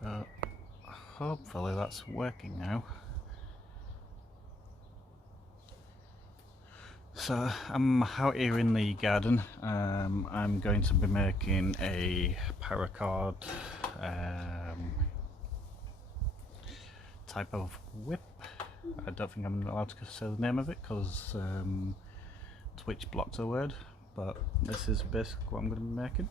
So hopefully that's working now. So I'm out here in the garden. I'm going to be making a paracord type of whip. I don't think I'm allowed to say the name of it because Twitch blocked the word, but this is basically what I'm going to be making.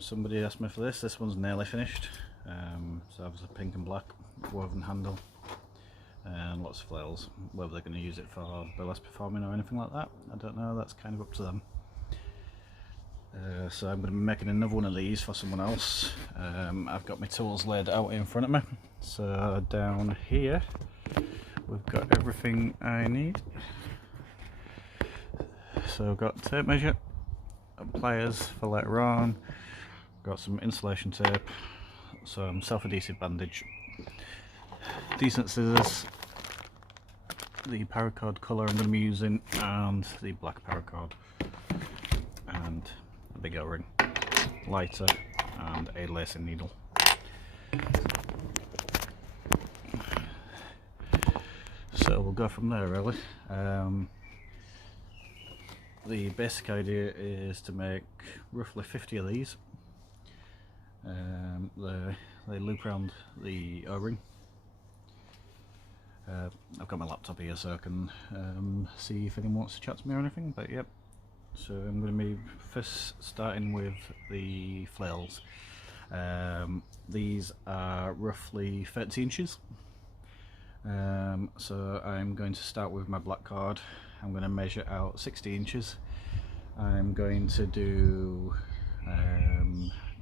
Somebody asked me for this. This one's nearly finished. So obviously pink and black woven handle and lots of flails. Whether they're going to use it for burlesque performing or anything like that, I don't know. That's kind of up to them. So I'm going to be making another one of these for someone else. I've got my tools laid out in front of me. So down here we've got everything I need. So I've got tape measure, pliers for later on, got some insulation tape, some self-adhesive bandage, decent scissors, the paracord colour I'm going to be using, and the black paracord, and a big O-ring, lighter, and a lacing needle. So we'll go from there really. The basic idea is to make roughly 50 of these. They loop around the O-ring. I've got my laptop here so I can see if anyone wants to chat to me or anything, but yep. So I'm going to be first starting with the flails. These are roughly 30 inches. So I'm going to start with my black cord. I'm going to measure out 60 inches. I'm going to do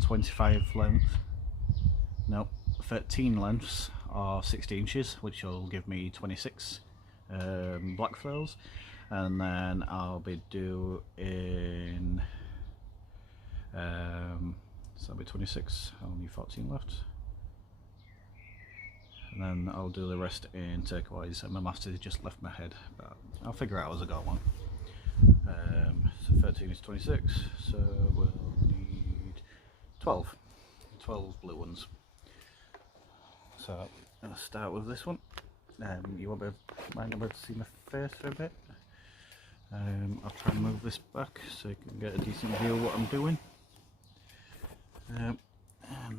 25 length, no, 13 lengths of 60 inches, which will give me 26 black flails, and then I'll be doing so that'll be 26, only 14 left, and then I'll do the rest in turquoise, and my master's just left my head, but I'll figure it out as I go along. So 13 is 26, so we'll need 12 blue ones. So I'll start with this one. You won't might not be able to see my face for a bit. I'll try and move this back so you can get a decent view of what I'm doing. And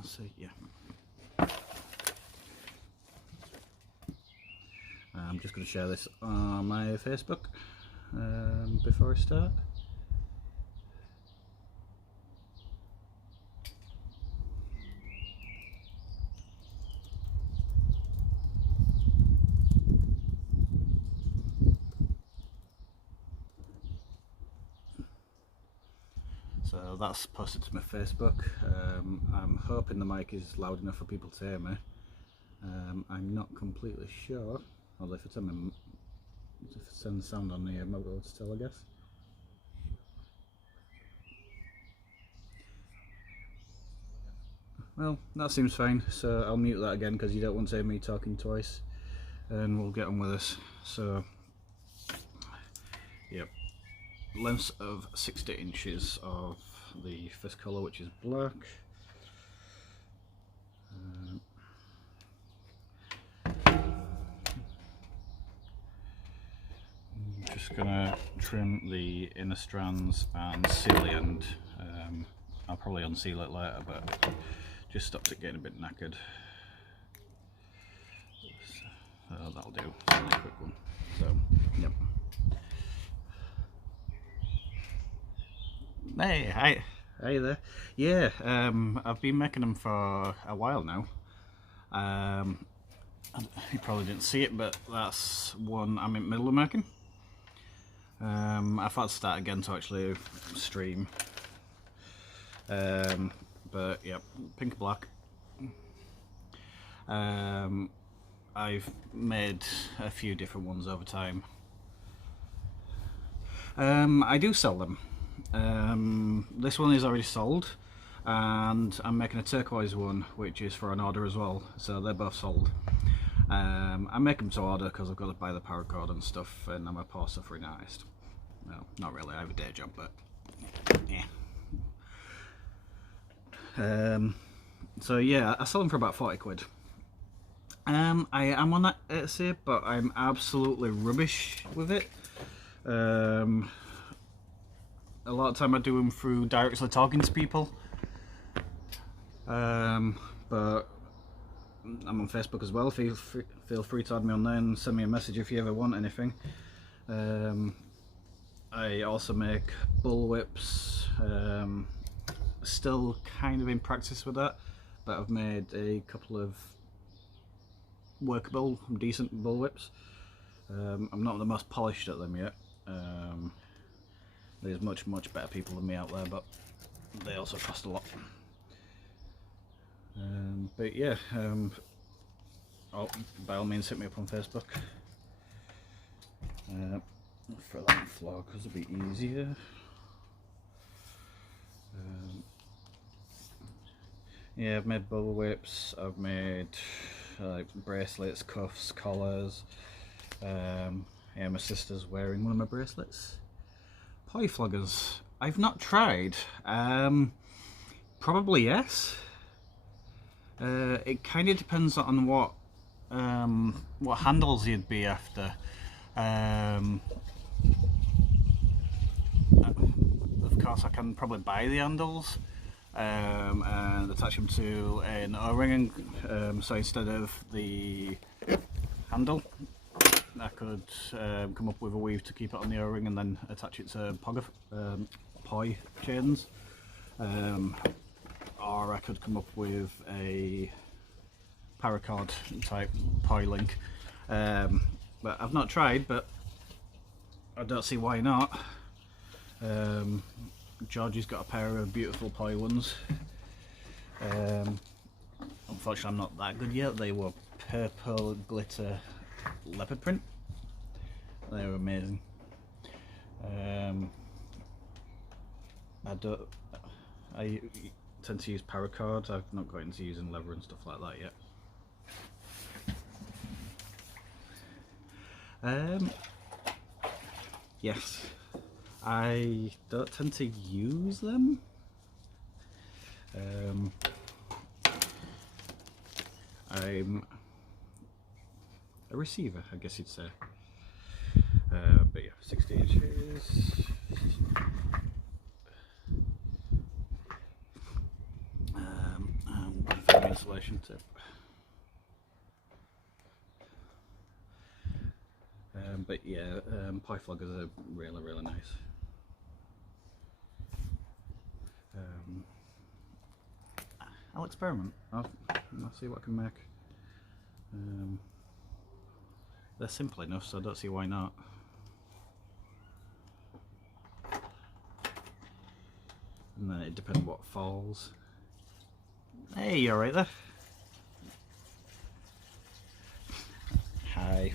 so yeah. I'm just going to share this on my Facebook before I start. So that's posted to my Facebook. I'm hoping the mic is loud enough for people to hear me. I'm not completely sure, although if it sends sound on the mobile to tell, I guess. Well, that seems fine, so I'll mute that again because you don't want to hear me talking twice, and we'll get on with this. So, yep, lengths of 60 inches of the first colour, which is black. I'm just gonna trim the inner strands and seal the end. I'll probably unseal it later, but just stopped it getting a bit knackered. So that'll do. It's only a quick one. So, yep. Hey, hi there. Yeah, I've been making them for a while now. You probably didn't see it, but that's one I'm in the middle of making. I thought I'd start again to actually stream. But yeah, pink and black. I've made a few different ones over time. I do sell them. This one is already sold, and I'm making a turquoise one which is for an order as well, so they're both sold. I make them to order because I've got to buy the paracord and stuff, and I'm a poor suffering artist. Well, not really, I have a day job, but yeah. So yeah, I sell them for about 40 quid. I am on that Etsy, but I'm absolutely rubbish with it. A lot of time I do them through directly talking to people. But I'm on Facebook as well. Feel free to add me on there and send me a message if you ever want anything. I also make bullwhips. Still kind of in practice with that, but I've made a couple of workable, decent bullwhips. I'm not the most polished at them yet. There's much better people than me out there, but they also cost a lot. But yeah, by all means hit me up on Facebook. For that floor because it'll be easier. Yeah, I've made bullwhips, I've made like bracelets, cuffs, collars. Yeah, my sister's wearing one of my bracelets. Poi floggers, I've not tried. Probably yes. It kind of depends on what handles you'd be after. Of course, I can probably buy the handles and attach them to an O-ring. So instead of the handle, I could come up with a weave to keep it on the O-ring and then attach it to poi chains. Or I could come up with a Paracord type poi link. But I've not tried, but I don't see why not. Georgie's got a pair of beautiful poi ones. Unfortunately I'm not that good yet. They were purple glitter leopard print. They were amazing. I tend to use Paracord. I've not got into using leather and stuff like that yet. Yes, I don't tend to use them. I'm a receiver, I guess you'd say. But yeah, 60 inches. And one for the insulation tip. But yeah, poi floggers are really nice. I'll experiment. I'll see what I can make. They're simple enough, so I don't see why not. And then it depends what falls. Hey, you alright there? Hi.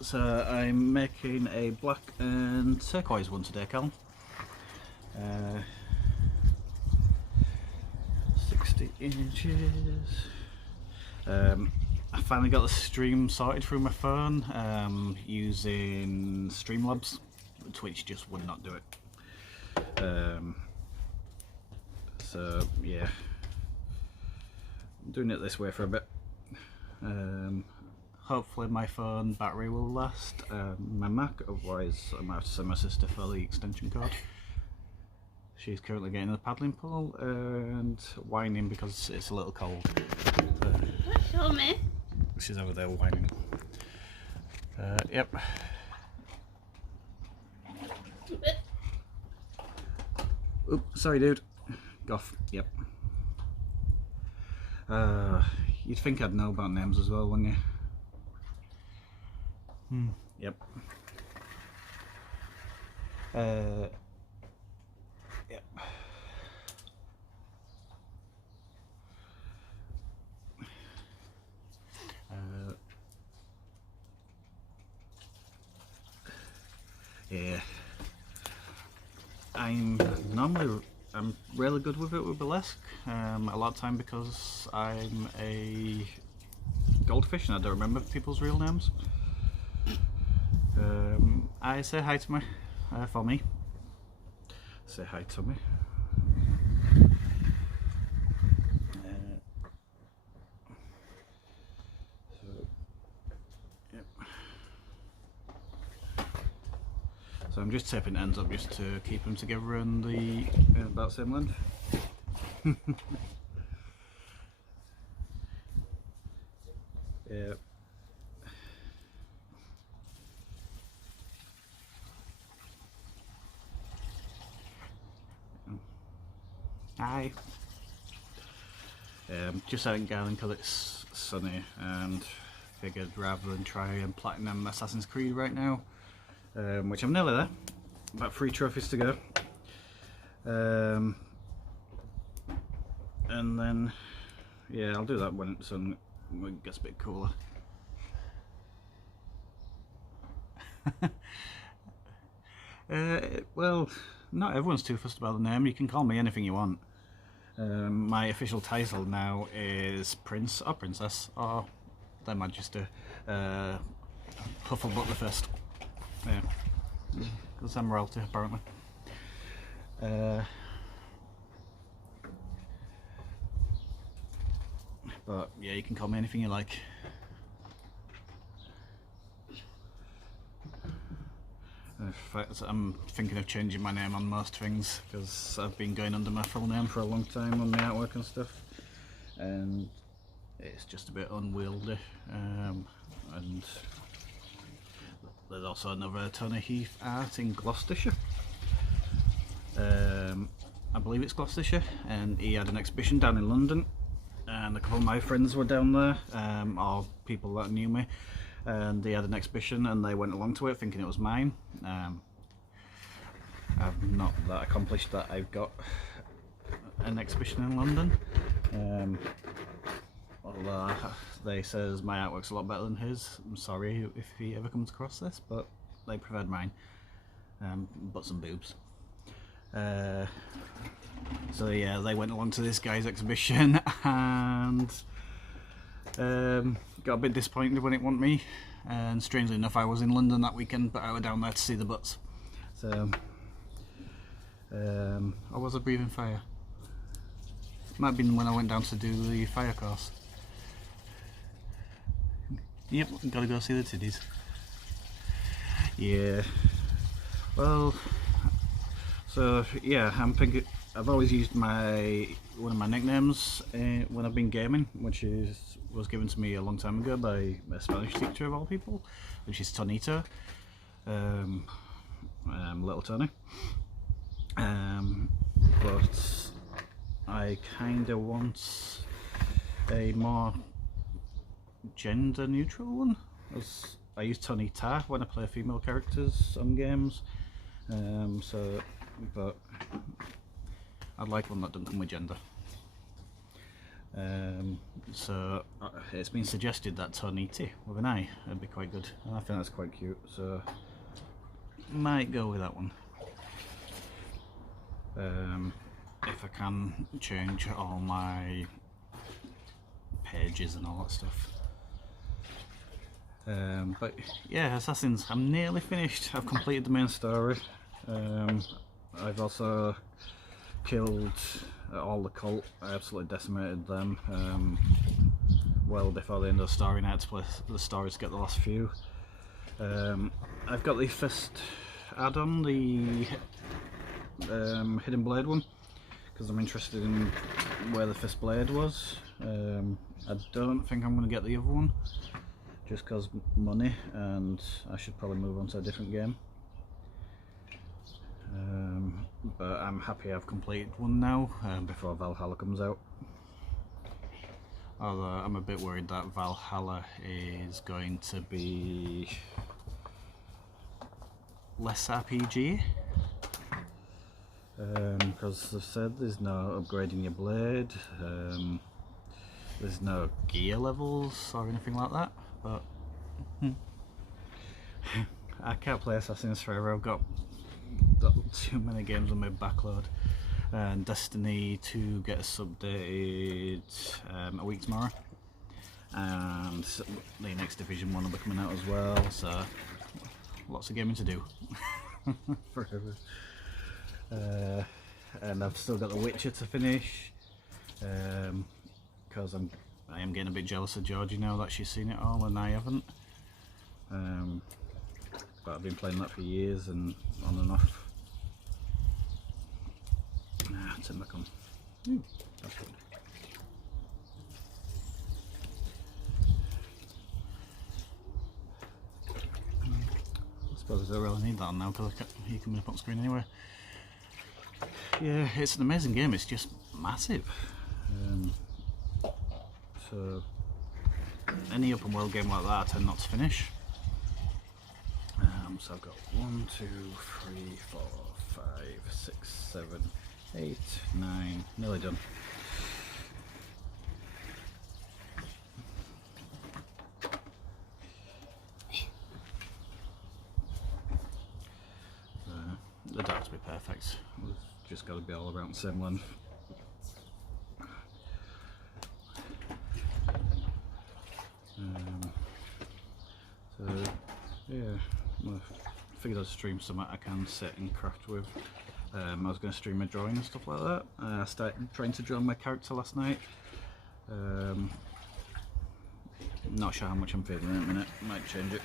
So I'm making a black and turquoise one today, Cal. 60 inches. I finally got the stream sorted through my phone using Streamlabs. Twitch just would not do it. So yeah, I'm doing it this way for a bit. Hopefully my phone battery will last. My Mac, otherwise I might have to send my sister for the extension cord. She's currently getting in the paddling pool and whining because it's a little cold. Show me. She's over there whining. Yep. Oops, sorry dude. Goff, yep. You'd think I'd know about names as well, wouldn't you? Yep. Yep. Yeah. I'm really good with it with burlesque. A lot of time because I'm a goldfish and I don't remember people's real names. I say hi to me, for me. Say hi to me. So I'm just taping ends up just to keep them together and the about the same length. Yeah. Hi. Just out in Garland because it's sunny, and figured rather than try and platinum Assassin's Creed right now, which I'm nearly there, about 3 trophies to go, and then yeah, I'll do that when the sun gets a bit cooler. Well, not everyone's too fussed about the name. You can call me anything you want. My official title now is Prince or Princess or Their Majesty Hufflepuff the First. Yeah, because I'm royalty apparently. But yeah, you can call me anything you like. In fact, I'm thinking of changing my name on most things because I've been going under my full name for a long time on the artwork and stuff, and it's just a bit unwieldy. And there's also another Tony Heath art in Gloucestershire. I believe it's Gloucestershire, and he had an exhibition down in London, and a couple of my friends were down there, or people that knew me. And they had an exhibition and they went along to it thinking it was mine. I'm not that accomplished that I've got an exhibition in London. Although they says my artwork's a lot better than his. I'm sorry if he ever comes across this, but they preferred mine. But some boobs. So yeah, they went along to this guy's exhibition and got a bit disappointed when it wasn't me, and strangely enough I was in London that weekend, but I was down there to see the butts. So or was I breathing fire? Might have been when I went down to do the fire course. Yep, gotta go see the titties. Yeah, well, so yeah, I'm thinking I've always used one of my nicknames when I've been gaming, which was given to me a long time ago by a Spanish teacher of all people, which is Tonito, Little Tony. But I kind of want a more gender neutral one, as I use Tonita when I play female characters on games. But I'd like one that doesn't come with gender. So it's been suggested that Toniti with an I would be quite good, and I think that's quite cute, so might go with that one. If I can change all my pages and all that stuff. But yeah, Assassins, I'm nearly finished. I've completed the main story. I've also killed all the cult. I absolutely decimated them well before the end of the story, and I had to play the story to get the last few. I've got the first add-on, the Hidden Blade one, because I'm interested in where the first blade was. I don't think I'm going to get the other one, just because money, and I should probably move on to a different game. But I'm happy I've completed one now before Valhalla comes out. Although I'm a bit worried that Valhalla is going to be less RPG, because they've said there's no upgrading your blade, there's no gear levels or anything like that, but I can't play Assassins forever. I've got too many games on my backload, and Destiny 2 gets updated a week tomorrow, and the next Division 1 will be coming out as well, so lots of gaming to do forever. And I've still got The Witcher to finish, because I am getting a bit jealous of Georgie now that she's seen it all and I haven't. but I've been playing that for years and on and off. Turn back on. That's good. I suppose I don't really need that on now because he can move up screen anyway. Yeah, it's an amazing game. It's just massive. So any open world game like that, I tend not to finish. So I've got 1, 2, 3, 4, 5, 6, 7, 8, 9, nearly done. The darts be perfect. It's just got to be all around the same length. So yeah, I figured I'd stream something I can sit and craft with. I was going to stream my drawing and stuff like that. I started trying to draw my character last night. Not sure how much I'm feeling in a minute, might change it.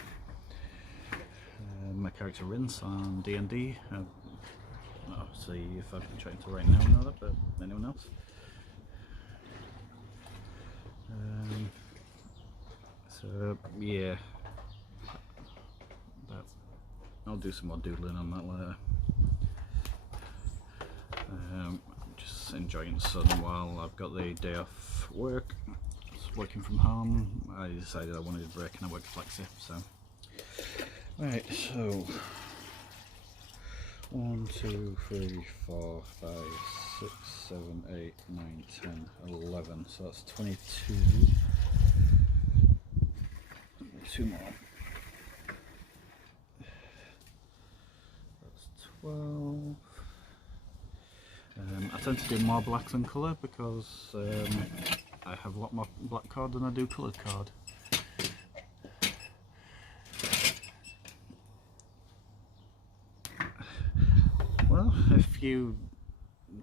My character Rinse on D&D. I'll see if I can try to right now know that, but anyone else? So yeah, I'll do some more doodling on that later. Just enjoying the sun while I've got the day off work. Just working from home. I decided I wanted a break and I worked flexi, so. Right, so 1, 2, 3, 4, 5, 6, 7, 8, 9, 10, 11. So that's 22. 2 more. That's 12. I tend to do more black than colour because I have a lot more black card than I do coloured card. Well, if you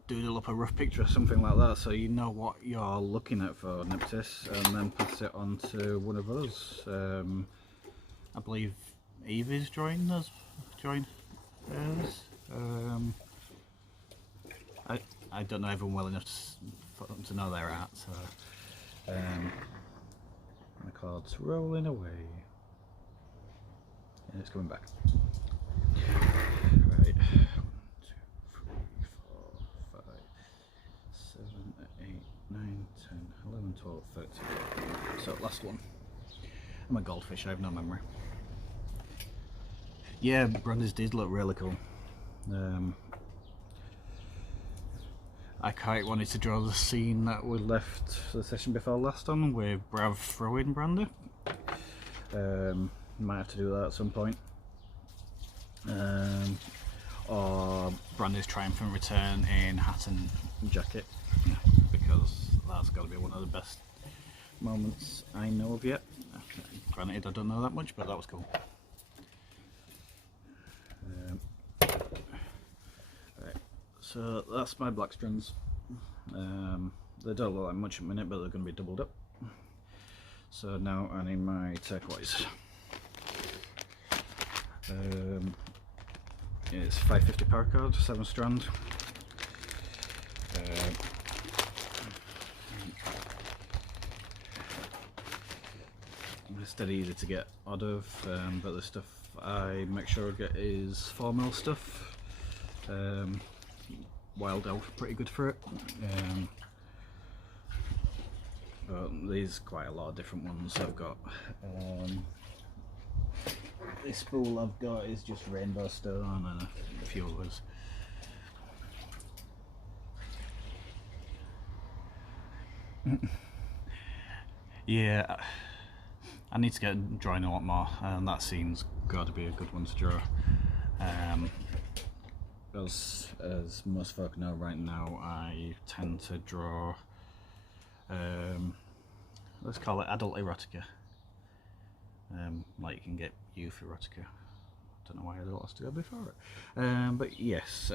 doodle up a rough picture or something like that so you know what you're looking at for Niptis and then pass it on to one of us. I believe Evie's joined hers. I don't know everyone well enough for them to know their art, so my card's rolling away and it's coming back. Right. 9, 10, 11, 12, 13. So last one. I'm a goldfish, I have no memory. Yeah, Brandy's did look really cool. I quite wanted to draw the scene that we left the session before last on with Brav throwing Brandy. Might have to do that at some point. Or Brandy's triumphant return in hat and jacket. Because that's got to be one of the best moments I know of yet. Granted, I don't know that much, but that was cool. Right, so that's my black strands. They don't look like much at the minute, but they're going to be doubled up. So now I need my turquoise. It's 550 Paracord, 7 strand. It's dead easy to get out of, but the stuff I make sure I get is 4mm stuff. Wild Elf, pretty good for it. But these quite a lot of different ones I've got. This spool I've got is just Rainbow Stone and a few others. Yeah, I need to get drawing a lot more, and that scene's got to be a good one to draw. As most folk know right now, I tend to draw, let's call it adult erotica. Like you can get youth erotica. I don't know why adult has to go before it. But yes,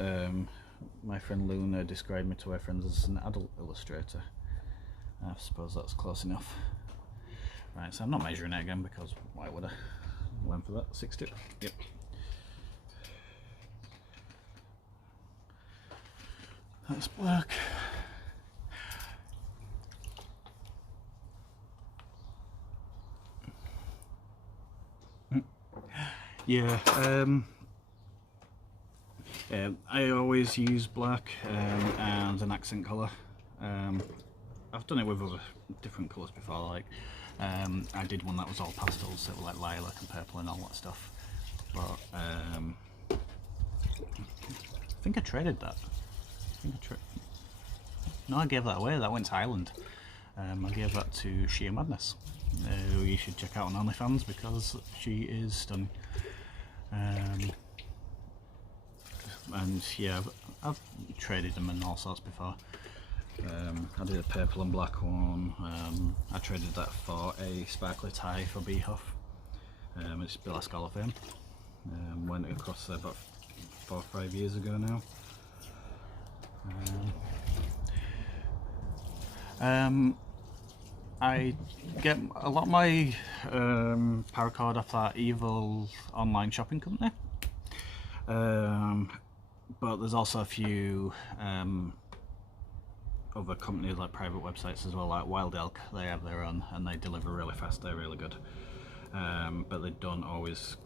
my friend Luna described me to her friends as an adult illustrator. I suppose that's close enough. Right, so I'm not measuring it again because why would I? Length for that, 60. Yep. That's black. Yeah, I always use black and an accent colour. I've done it with other different colours before, like I did one that was all pastels, so like lilac and purple and all that stuff. But I think I traded that. No, I gave that away. That went to Ireland. I gave that to Sheer Madness, who you should check out on OnlyFans because she is stunning. And yeah, I've traded them in all sorts before. I did a purple and black one. I traded that for a sparkly tie for Beehoff. It's Burlesque Hall of Fame. Went across there about 4 or 5 years ago now. I get a lot of my Paracord off that evil online shopping company. But there's also a few other companies like private websites as well, like Wild Elk. They have their own and they deliver really fast. They're really good, but they don't always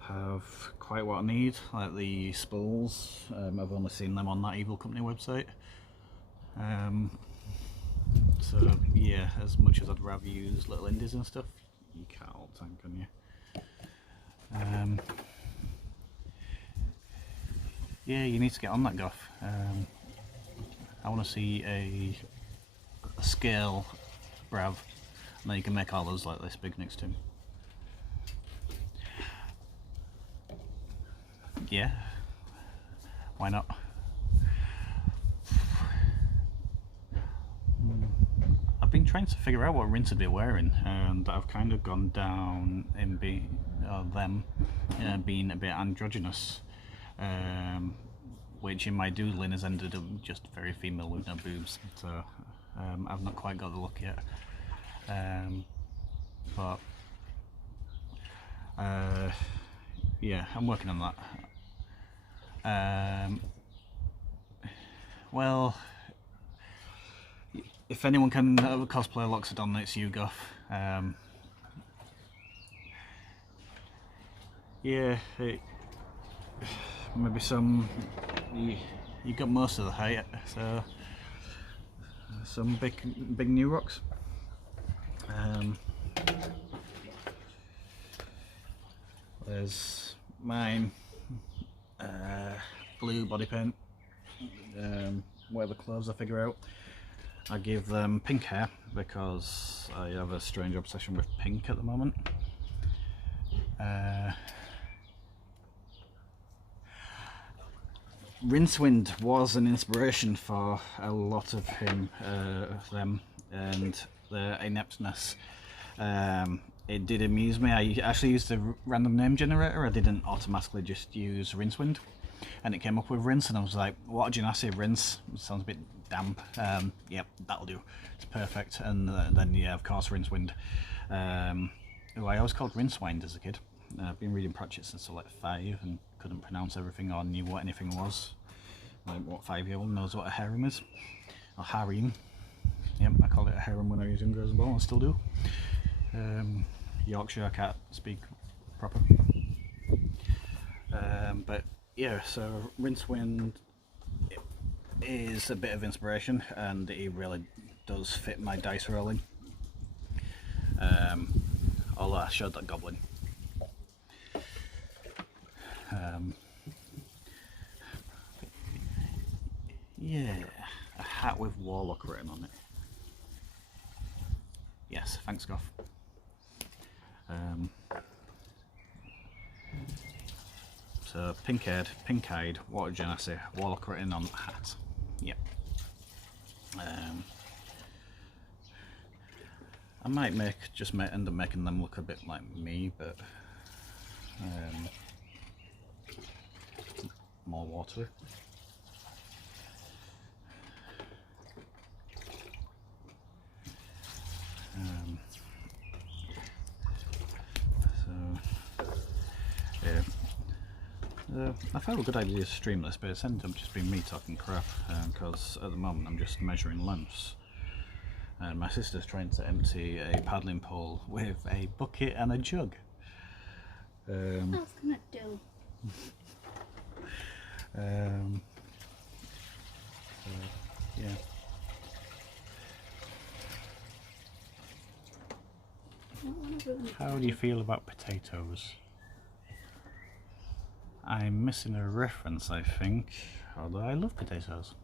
have quite what I need, like the spools. I've only seen them on that evil company website. So yeah, as much as I'd rather use little indies and stuff, you can't all the time, can you? Yeah, you need to get on that, Goff. I want to see a scale Brav, and then you can make all those like this big next to him. Yeah, why not? I've been trying to figure out what Rinse would be wearing, and I've kind of gone down in being a bit androgynous, which in my doodling has ended up just very female with no boobs. So I've not quite got the look yet, but yeah, I'm working on that. Well, if anyone can cosplay Loxodon, it's you, Goff. Yeah, maybe some. You got most of the height, so some big new rocks. There's mine, blue body paint. Wear the clothes, I figure out. I give them pink hair because I have a strange obsession with pink at the moment. Rincewind was an inspiration for a lot of them and their ineptness. It did amuse me. I actually used a random name generator. I didn't automatically just use Rincewind, and it came up with Rinse, and I was like, what a Genasi, Rinse, it sounds a bit damp. Yep, that'll do, it's perfect. And then yeah, of course, Rincewind, who I always called Rincewind as a kid. I've been reading Pratchett since I was like 5 and couldn't pronounce everything or knew what anything was. Like, what 5-year-old knows what a harem is? Or harem. Yep, I called it a harem when I was younger as well, I still do. Yorkshire, I can't speak proper. But yeah, so Rincewind is a bit of inspiration, and he really does fit my dice rolling. Although I showed that goblin. Yeah, a hat with Warlock written on it. Yes, thanks, Goff. So pink-haired, pink-eyed, Water Genasi, Warlock written on hat. Yep. I might end up making them look a bit like me, but more watery. I thought it was a good idea to stream this, but it's ended up just being me talking crap, because at the moment I'm just measuring lengths. And my sister's trying to empty a paddling pool with a bucket and a jug. What else can I do? Yeah. I don't want to ruin it. How do you feel about potatoes? I'm missing a reference, I think, although I love potatoes.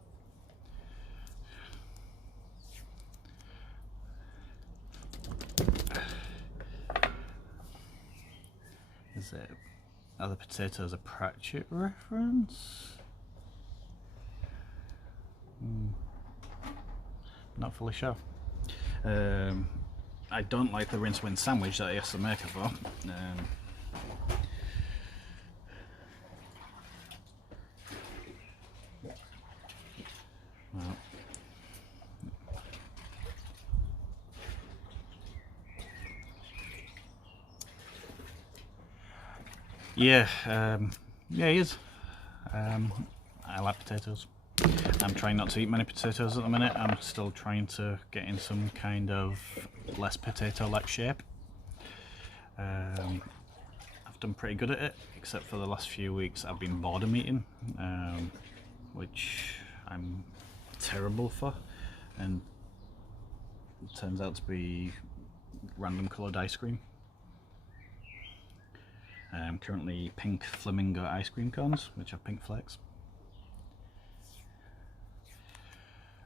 Are the potatoes a Pratchett reference? Not fully sure. I don't like the rinse wind sandwich that he has to make her for. Well. Yeah, yeah, he is. I like potatoes. I'm trying not to eat many potatoes at the minute. I'm still trying to get in some kind of less potato-like shape. I've done pretty good at it, except for the last few weeks I've been boredom eating, which I'm terrible for, and it turns out to be random coloured ice cream. Currently pink flamingo ice cream cones, which have pink flakes.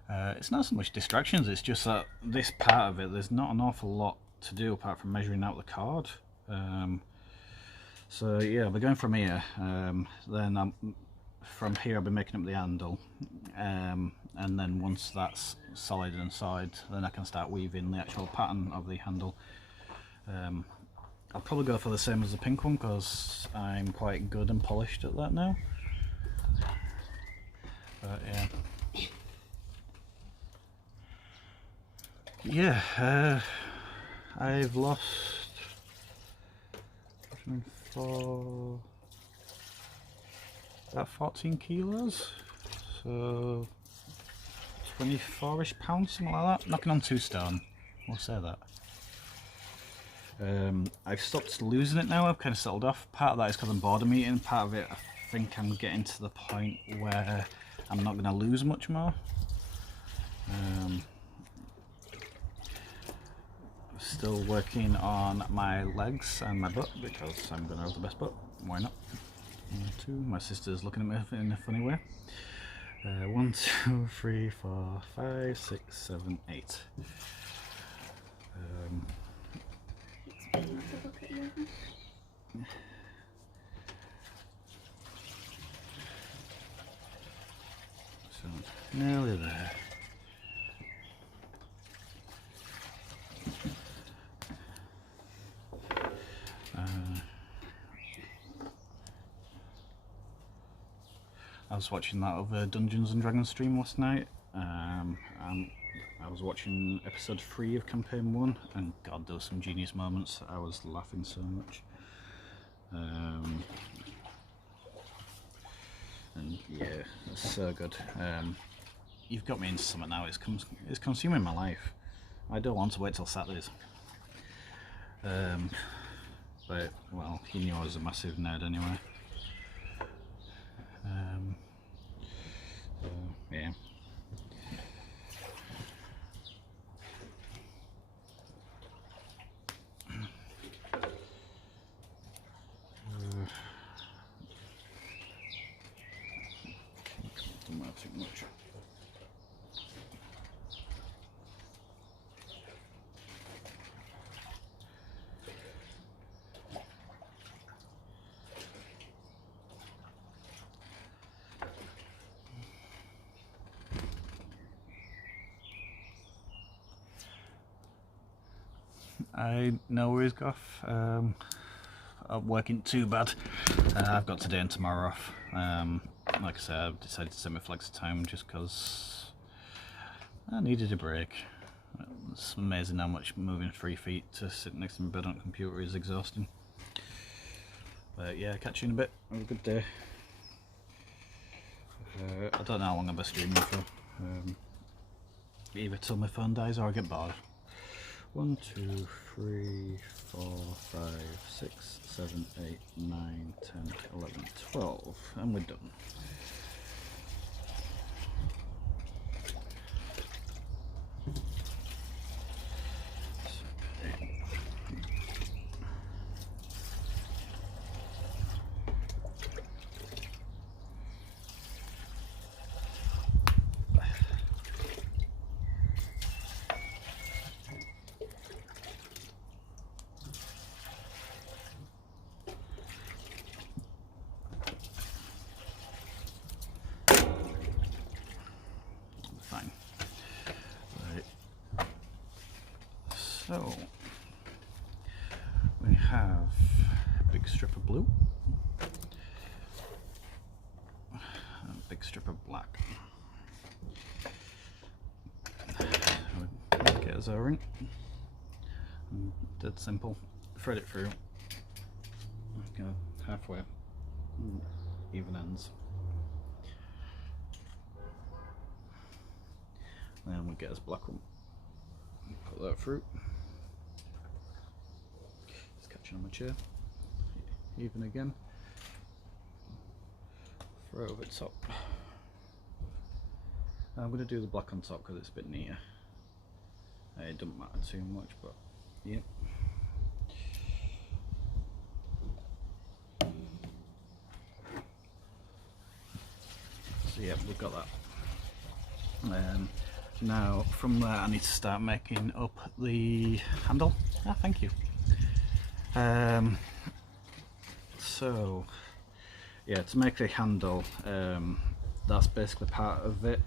It's not so much distractions, it's just that this part of it, there's not an awful lot to do apart from measuring out the card. So yeah, I'll be going from here, then from here I'll be making up the handle, and then once that's solid and sorted, then I can start weaving the actual pattern of the handle. I'll probably go for the same as the pink one because I'm quite good and polished at that now. But yeah. Yeah, I've lost about 14 kilos, so 24ish pounds, something like that. Knocking on 2 stone, we'll say that. I've stopped losing it now. I've kind of settled off. Part of that is because I'm boredom eating. Part of it, I think I'm getting to the point where I'm not going to lose much more. Still working on my legs and my butt because I'm going to have the best butt. Why not? 1, 2. My sister's looking at me in a funny way. 1, 2, 3, 4, 5, 6, 7, 8. So nearly there. I was watching that other Dungeons and Dragons stream last night. I was watching episode 3 of campaign 1, and god, there were some genius moments. I was laughing so much. And yeah, it's so good. You've got me into something now. It's consuming my life. I don't want to wait till Saturdays. But well, he knew I was a massive nerd anyway. So yeah. Don't matter too much. No worries, Goff. I'm working too bad. I've got today and tomorrow off. Like I said, I've decided to set my flex time just because I needed a break. It's amazing how much moving 3 feet to sit next to my bed on a computer is exhausting. But yeah, catch you in a bit. Have a good day. I don't know how long I'll be streaming for. Either till my phone dies or I get bored. 1, 2, 3, 4, 5, 6, 7, 8, 9, 10, 11, 12, and we're done. Fine. Right. So we have a big strip of blue, a big strip of black. Get us our ring. Dead simple. Thread it through. Go halfway. Even ends. Then we get us black one. Put that through. It's catching on my chair. Even again. Throw over the top. I'm going to do the black on top because it's a bit neater. It doesn't matter too much, but yeah. So yeah, we've got that. Now from there I need to start making up the handle. Thank you. So yeah, to make the handle, that's basically part of it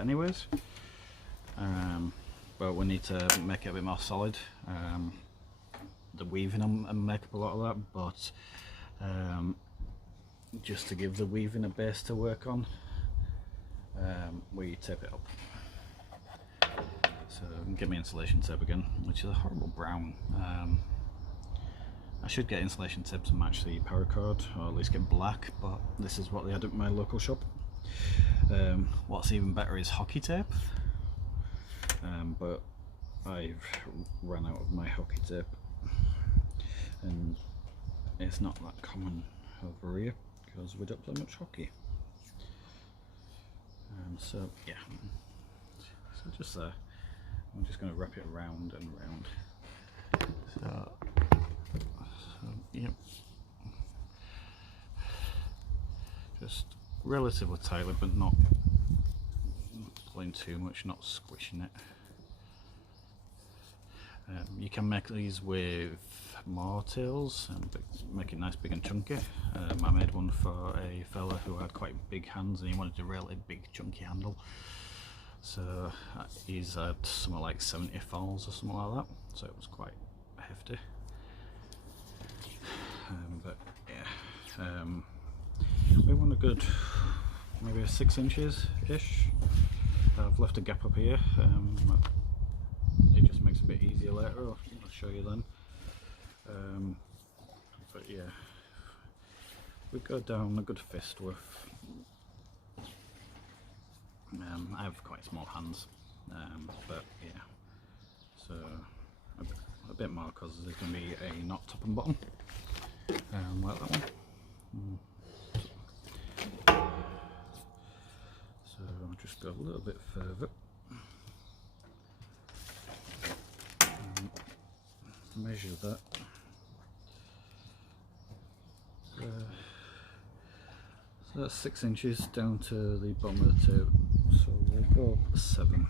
anyways, but we need to make it a bit more solid. The weaving and make up a lot of that, but just to give the weaving a base to work on, we tape it up. So get my insulation tape again, which is a horrible brown. I should get insulation tape to match the Paracord, or at least get black, but this is what they had at my local shop. What's even better is hockey tape, but I've run out of my hockey tape, and it's not that common over here because we don't play much hockey. So yeah, so just there. I'm just going to wrap it around and round. So yep, just relatively tightly, but not pulling too much, not squishing it. You can make these with more tails and make it nice, big and chunky. I made one for a fella who had quite big hands and he wanted a really big chunky handle. So he's had something like 70 falls or something like that, so it was quite hefty. But yeah, we want a good maybe 6 inches ish. I've left a gap up here. It just makes it a bit easier later. I'll show you then. But yeah, we go down a good fist worth. I have quite small hands, but yeah, so a bit more because there's going to be a knot top and bottom, like that one. So I'll just go a little bit further, measure that. So that's 6 inches down to the bottom of the tape, so we'll go 7.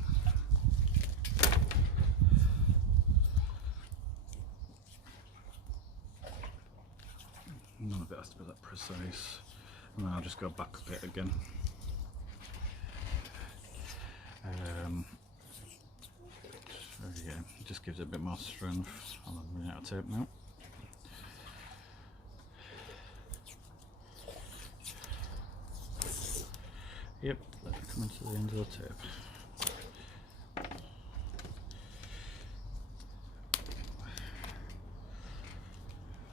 None of it has to be that precise, and then I'll just go back a bit again. So yeah, it just gives it a bit more strength. I'm running out of tape now. Yep, that's coming to the end of the tape.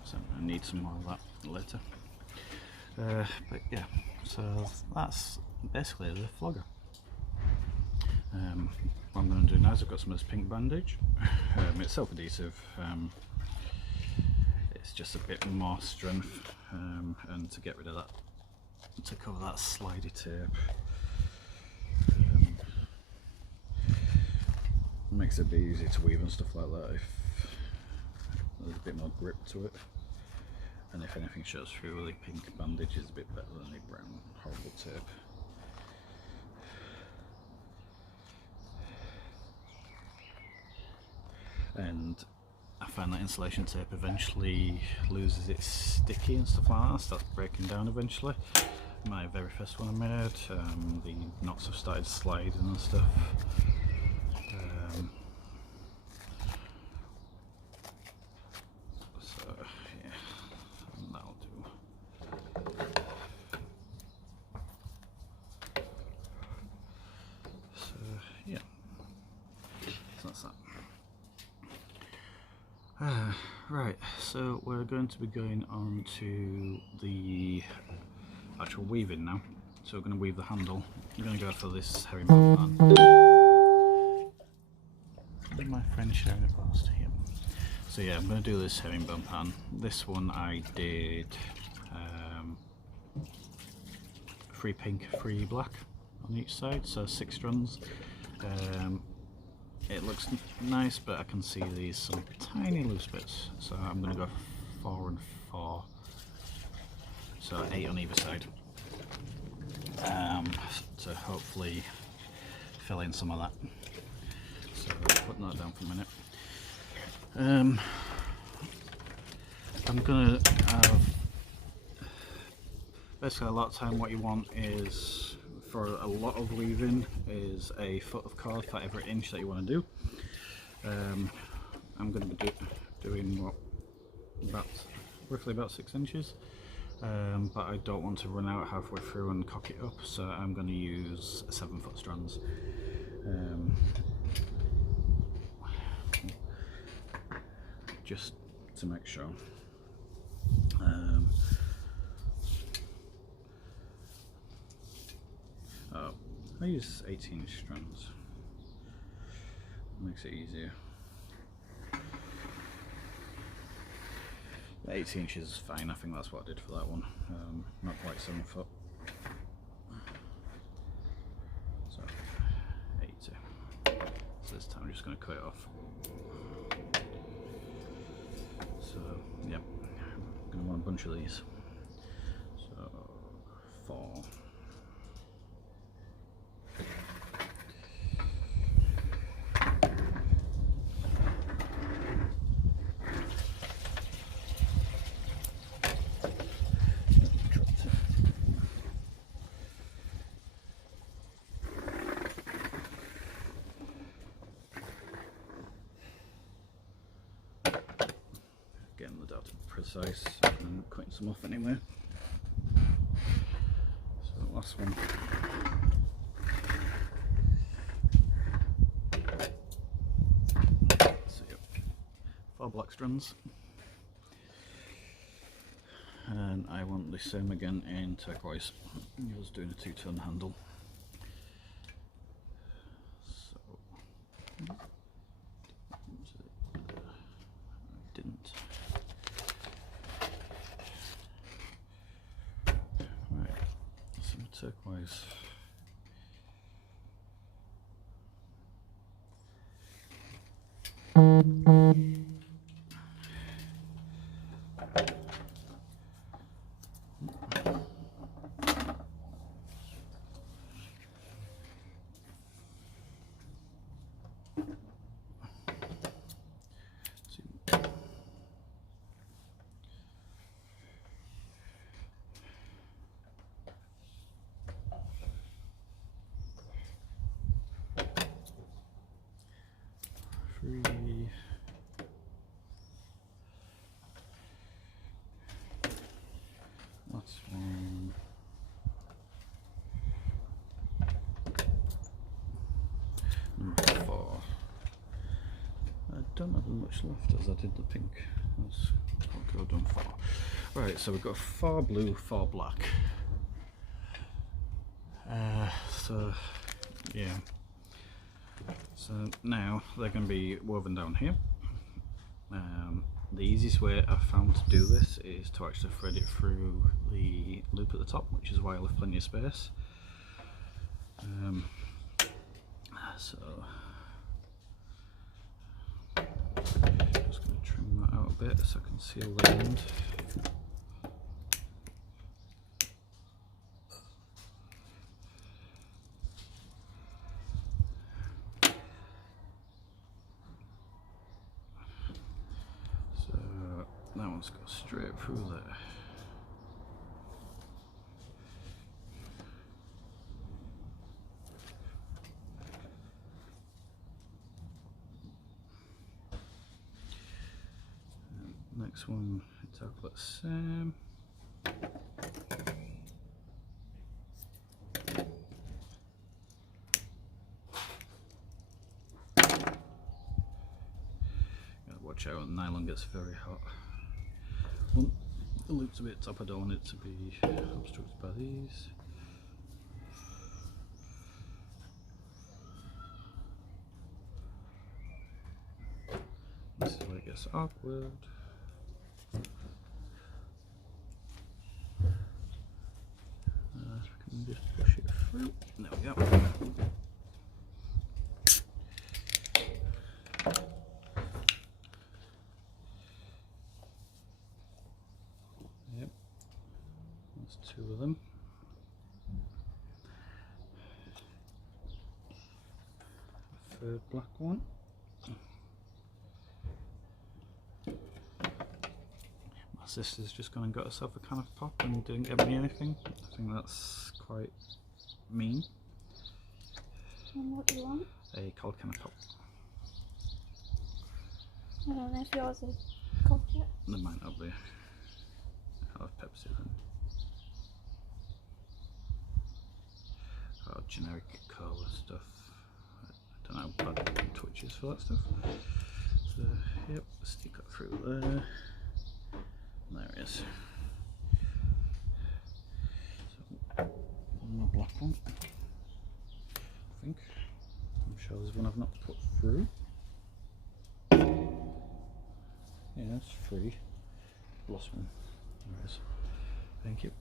So I need some more of that later. But yeah, So that's basically the flogger. What I'm going to do now is I've got some of this pink bandage. It's self-adhesive. It's just a bit more strength, and to get rid of that, to cover that slidey tape. Makes it a bit easier to weave and stuff like that if there's a bit more grip to it. And if anything shows through, the pink bandage is a bit better than the brown horrible tape. And I find that insulation tape eventually loses its sticky and stuff like that, starts breaking down eventually. My very first one I made, the knots have started sliding and stuff. So yeah, that'll do. So yeah, so that's that. Right, so we're going to be going on to the actual weaving now. So we're going to weave the handle. I'm going to go for this herringbone pan. My friend sharing a past here. So yeah, I'm going to do this herringbone pan. This one I did 3 pink, 3 black on each side, so 6 strands. It looks nice, but I can see these some tiny loose bits, so I'm going to go for 4 and 4, so 8 on either side, to hopefully fill in some of that. So putting that down for a minute. I'm going to have, basically a lot of time what you want is, for a lot of weaving, is a foot of cord for every inch that you want to do. I'm going to be doing roughly about 6 inches, but I don't want to run out halfway through and cock it up, so I'm going to use 7-foot strands. Just to make sure. I use 18-inch strands. Makes it easier. 18 inches is fine. I think that's what I did for that one. Not quite 7 foot. So 80. So this time I'm just going to cut it off. So yep, I'm going to want a bunch of these. So 4. Getting the data precise, and cutting some off anyway. So last one. So yep, 4 black strands, and I want the same again in turquoise. I was doing a 2-tone handle. So I didn't. Turquoise. That's one. Number 4. I don't have as much left as I did the pink. Let's go done 4. Right, so we've got 4 blue, 4 black. So yeah, so now they're going to be woven down here. The easiest way I've found to do this is to actually thread it through the loop at the top, which is why I left plenty of space. So just going to trim that out a bit so I can seal the end. So that one's got straight through there. Next one, exactly the same. Gotta watch out, nylon gets very hot. Well, the loop's a bit top, I don't want it to be obstructed by these. This is where it gets awkward. We can just push it through. There we go. Yep, that's two of them. Third black one. My sister's just gone and got herself a can of pop and didn't get me anything. I think that's quite mean. And what do you want? A cold can of pop. I don't know if yours is cold yet. There might not be. I'll have Pepsi then. Oh, generic cola stuff. I don't know how bad Twitch is for that stuff. So, yep, stick that through there. There it is. So, one more black one. I think. I'm sure there's one I've not put through. Yeah, that's free. Lost one. There it is. Thank you.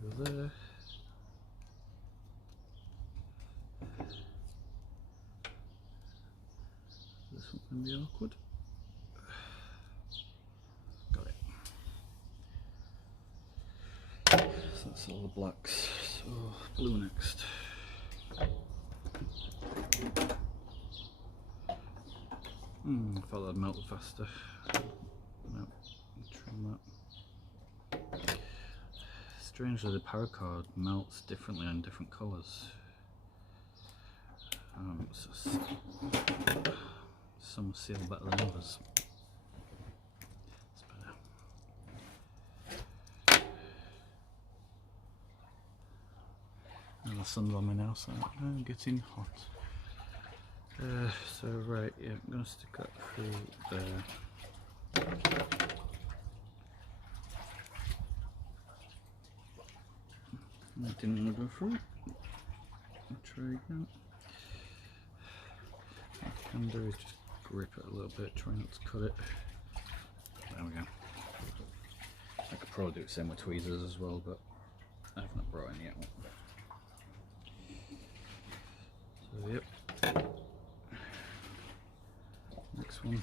Through there. This one can be awkward. Got it. So that's all the blacks. So blue next. I thought that'd melt faster. No, trim that. Strangely, the Paracord melts differently on different colours. So some seal better than others. It's better. And the sun's on me now, so I'm getting hot. So right, yeah, I'm going to stick that through there. That didn't want to go through. I'll try again. What I can do is just grip it a little bit, try not to cut it. There we go. I could probably do the same with tweezers as well, but I've not brought any yet. So yep. Next one.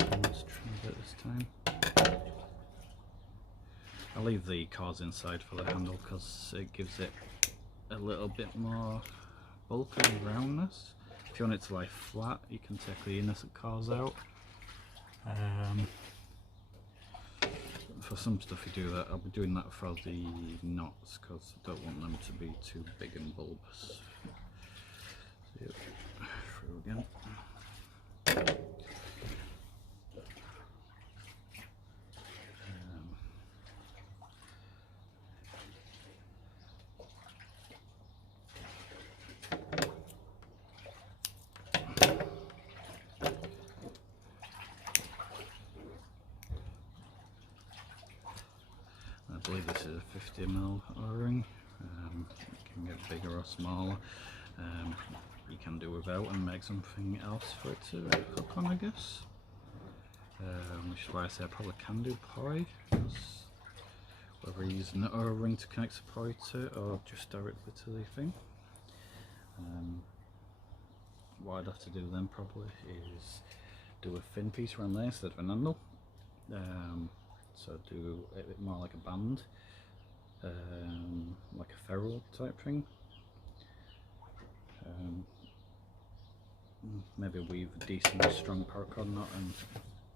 Let's try a bit this time. I'll leave the cards inside for the handle because it gives it a little bit more bulk and roundness. If you want it to lie flat, you can take the innocent cards out. For some stuff you do that. I'll be doing that for the knots because I don't want them to be too big and bulbous. So, yep, through again. is a 50mm O-ring. It can get bigger or smaller. You can do without and make something else for it to hook on, I guess. Which is why I say I probably can do poi, because whether you use an O-ring to connect the poi to or just directly to the thing. What I'd have to do then probably is do a thin piece around there instead of an handle. So do a bit more like a band, like a ferrule type thing. Maybe weave a decent strong paracord knot and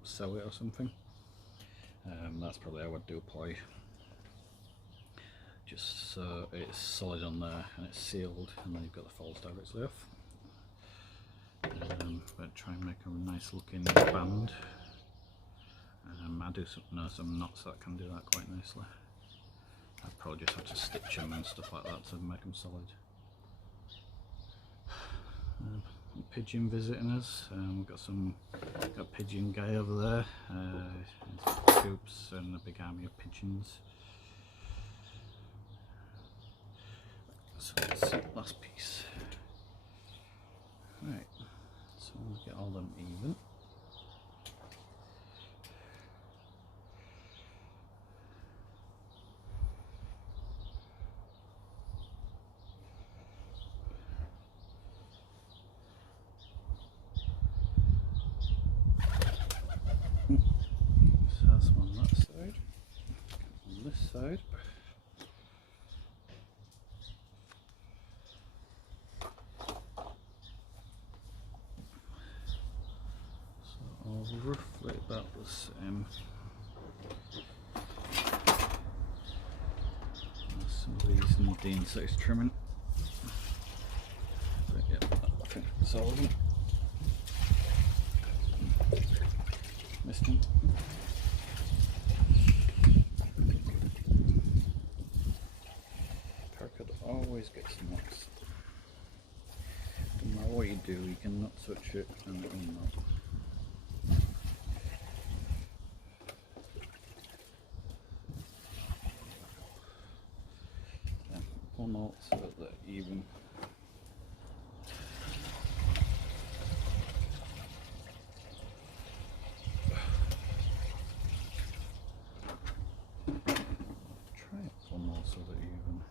sew it or something. That's probably how I'd do poi. Just so it's solid on there and it's sealed, and then you've got the folds directly off. But try and make a nice looking band. I do know some knots that can do that quite nicely. I'd probably just have to stitch them and stuff like that to make them solid. Pigeon visiting us. We've got pigeon guy over there. Coops and a big army of pigeons. So that's the last piece. Right, so we'll get all them even. So that's one on that side. On this side. Roughly about the same. Some of these need the insects trimming. But yeah, I think that's all of them. Missed one. Paracord always gets knots. No matter what you do, you cannot touch it and it will not. One out so that they're even. Try it one more so that even.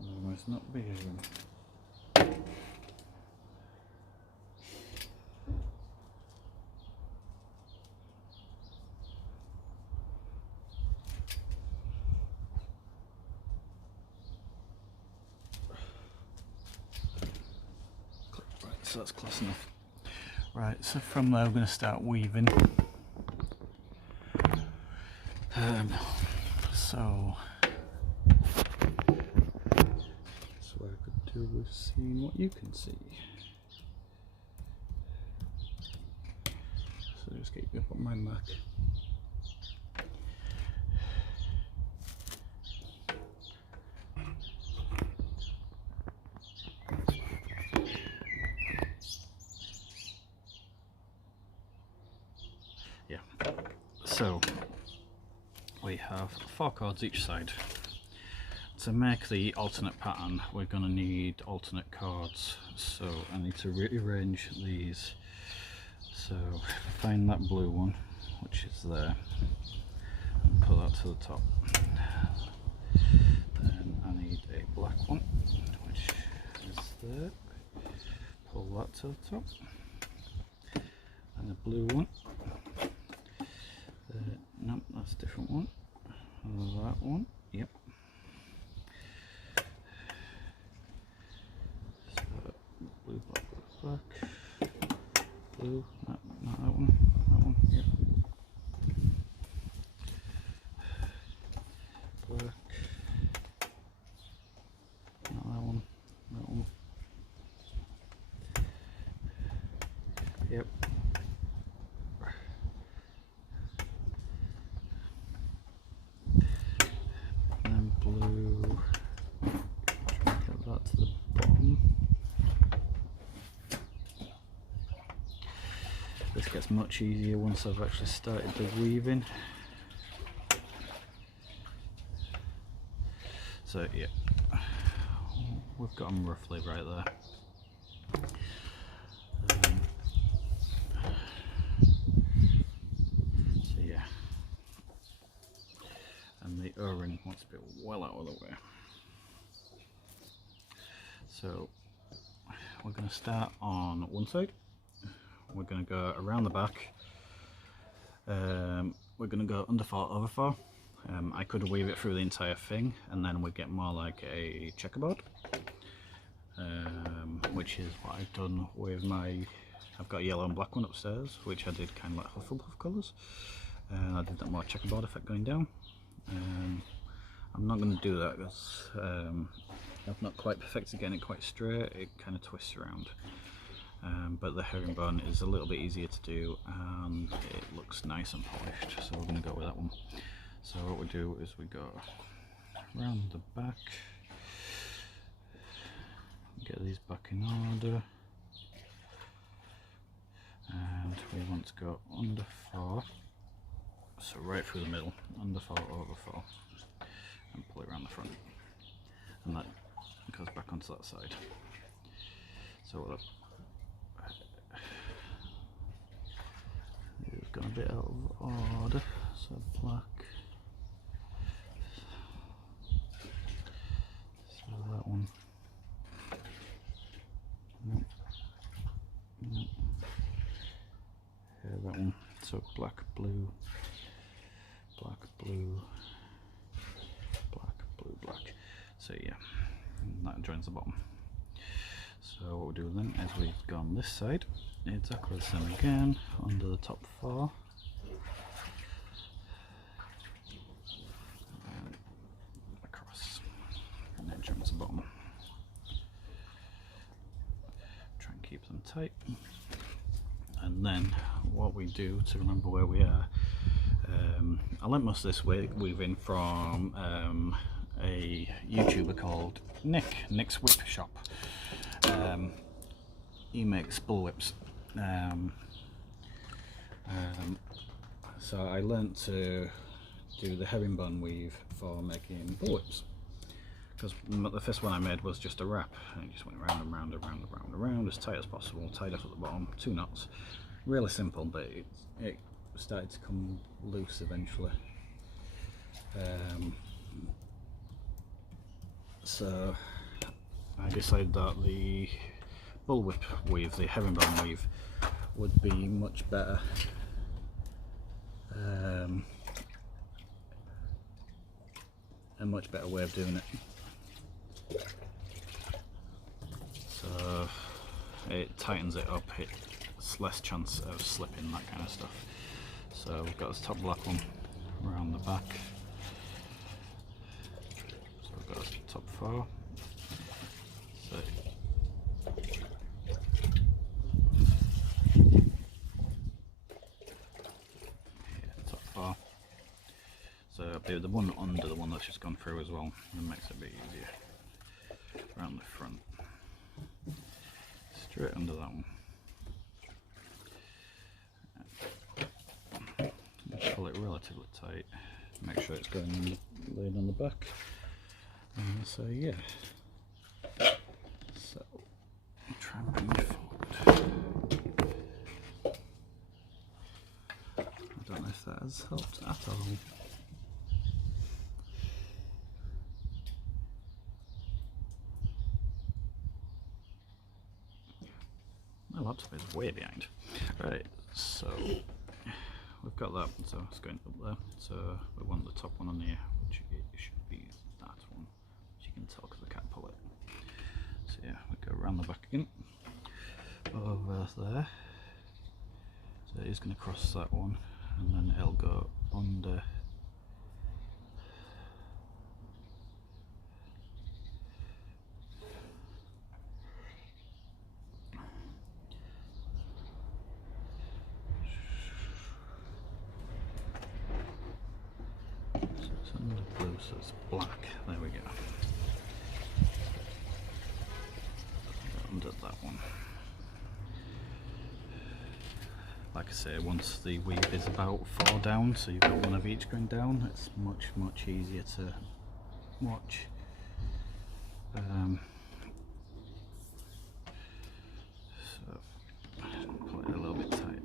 Otherwise not be even. So that's close enough. Right, so from there we're going to start weaving. So what I could do with seeing what you can see. So just get you up on my Mac. So we have 4 cords each side. To make the alternate pattern we're going to need alternate cords, so I need to rearrange these. So find that blue one which is there and put that to the top. Then I need a black one which is there, pull that to the top, and a blue one. Nope, that's a different one. That one, yep. So, blue, black, black, blue, not that one, yep. Black, not that one, yep. Blue, try and get that to the bottom. This gets much easier once I've actually started the weaving. So yeah, we've got them roughly right there. So yeah, and the O-ring wants to be well out of the way. So we're going to start on one side. We're going to go around the back. We're going to go under 4 over 4. I could weave it through the entire thing and then we get more like a checkerboard, which is what I've done with my, I've got a yellow and black one upstairs, which I did kind of like Hufflepuff colours, and I did that more checkerboard effect going down. I'm not going to do that because I've not quite perfected getting it quite straight. It kind of twists around, but the herringbone is a little bit easier to do and it looks nice and polished, so we're going to go with that one. So what we do is we go around the back, get these back in order, and we want to go under 4, so right through the middle, under 4 over 4, and pull it around the front, and that goes back onto that side. So we've got a bit out of order, so black. That one. Nope. Nope. Yeah, that one. So black, blue, black, blue, black, blue, black. So yeah, and that joins the bottom. So what we'll do then is we go on this side, exactly the same again, under the top 4. And across. And then joins the bottom. Try and keep them tight. And then what we do to remember where we are, I learnt most of this weaving from a YouTuber called Nick's Whip Shop. He makes bull whips. So I learnt to do the herringbone weave for making bull whips, because the first one I made was just a wrap and it just went round and round and round and round and round as tight as possible, tied up at the bottom, 2 knots. Really simple, but it started to come loose eventually. So I decided that the bull whip weave, the herringbone weave, would be much better a much better way of doing it. So it tightens it up, it's less chance of slipping, that kind of stuff. So we've got this top black one around the back. So we've got this top 4. So top 4. So I'll do the one under the one that's just gone through as well, and makes it a bit easier. Around the front, straight under that one. Pull it relatively tight. Make sure it's going laying on the back. So yeah. So try and bring it forward. I don't know if that has helped at all. My laptop is way behind. Right, so we've got that, so it's going up there. So we want the top one on here, which it should be that one, which you can tell because I can't pull it. So yeah, we go around the back again, over there. So it's going to cross that one, and then it'll go under. Blue, so it's black. There we go. Under that one. Like I say, once the weave is about 4 down, so you've got one of each going down, it's much easier to watch. So pull it a little bit tight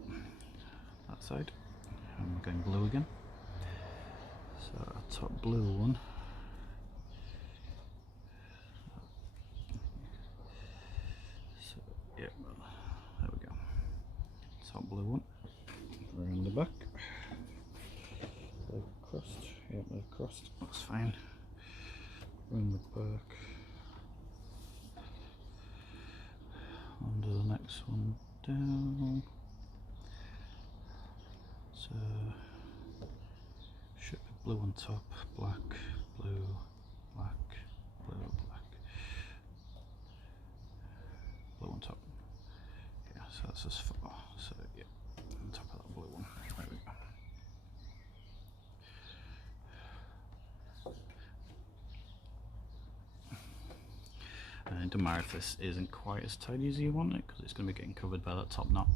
that side, and we're going blue again. So our top blue one. So yeah, there we go. Top blue one. Around the back. They're crossed. Yep, they're crossed. That's fine. Around the back. Onto the next one down. So should be blue on top, black, blue, black, blue, black, blue on top. Yeah, so that's as far. So yeah, on top of that blue one. There we go. And it doesn't matter if this isn't quite as tidy as you want it, because it's going to be getting covered by that top knot.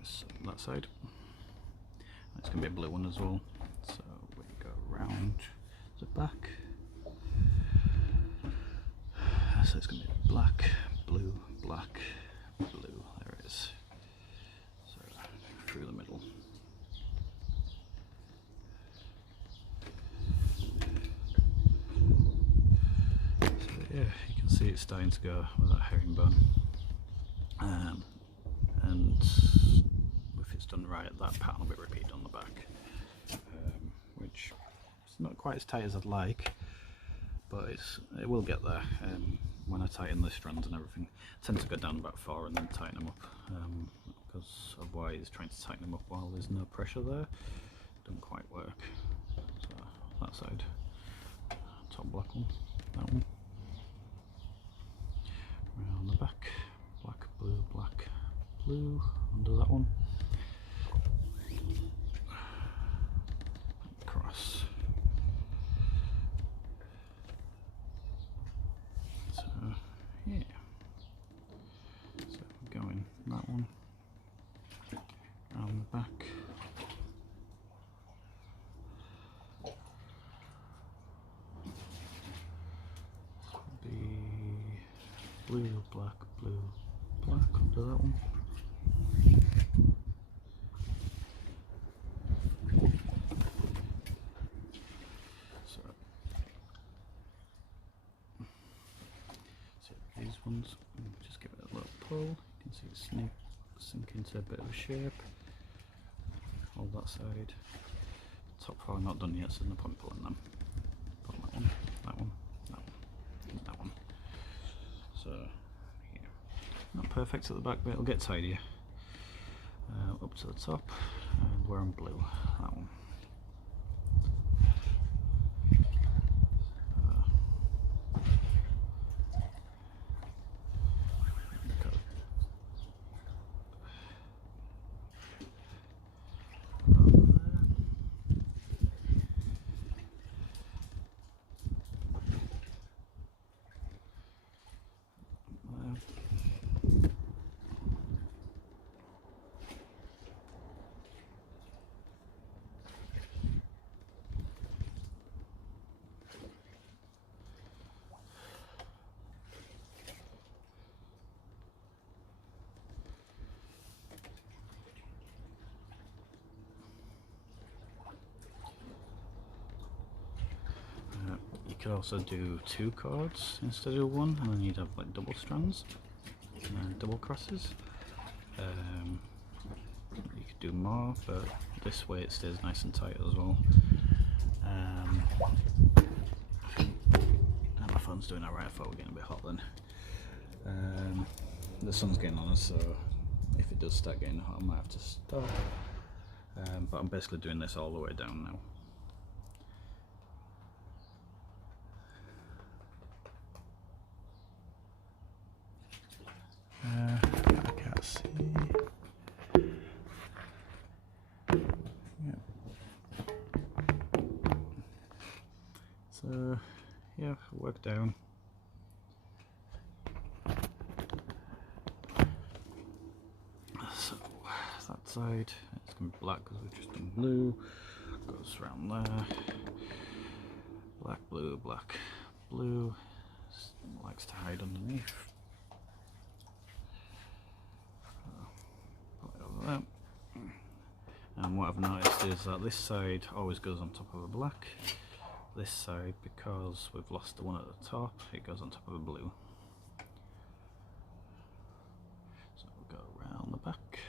It's that side. It's going to be a blue one as well. So we go round the back. So it's going to be black, blue, black, blue. There it is. So through the middle. Yeah, you can see it's starting to go with that herringbone, and if it's done right, that pattern will be repeated on the back, which is not quite as tight as I'd like, but it will get there. When I tighten the strands and everything, I tend to go down about 4 and then tighten them up, because otherwise trying to tighten them up while there's no pressure there doesn't quite work. So that side, top black one, that one. Around the back, black, blue, under that one, across. So yeah, so going that one, around the back. Blue, black, onto that one. So these ones, just give it a little pull. You can see it sink into a bit of a shape. Hold that side. Top 4 not done yet, so there's no point pulling them. Pull that one, that one, that one, that one. So yeah, not perfect at the back, but it'll get tidier. Up to the top, and we're on blue, that one. You could also do 2 cords instead of 1, and then you'd have like double strands and then double crosses. You could do more, but this way it stays nice and tight as well. And my phone's doing alright. I thought we were getting a bit hot then. The sun's getting on us, so if it does start getting hot I might have to stop. But I'm basically doing this all the way down now. I can't see. Yeah. So yeah, work down. So that side, it's going to be black because we've just done blue. Goes around there. Black, blue, blue. likes to hide underneath. Put it over there. And what I've noticed is that this side always goes on top of a black. This side, because we've lost the one at the top, it goes on top of a blue. So we'll go around the back,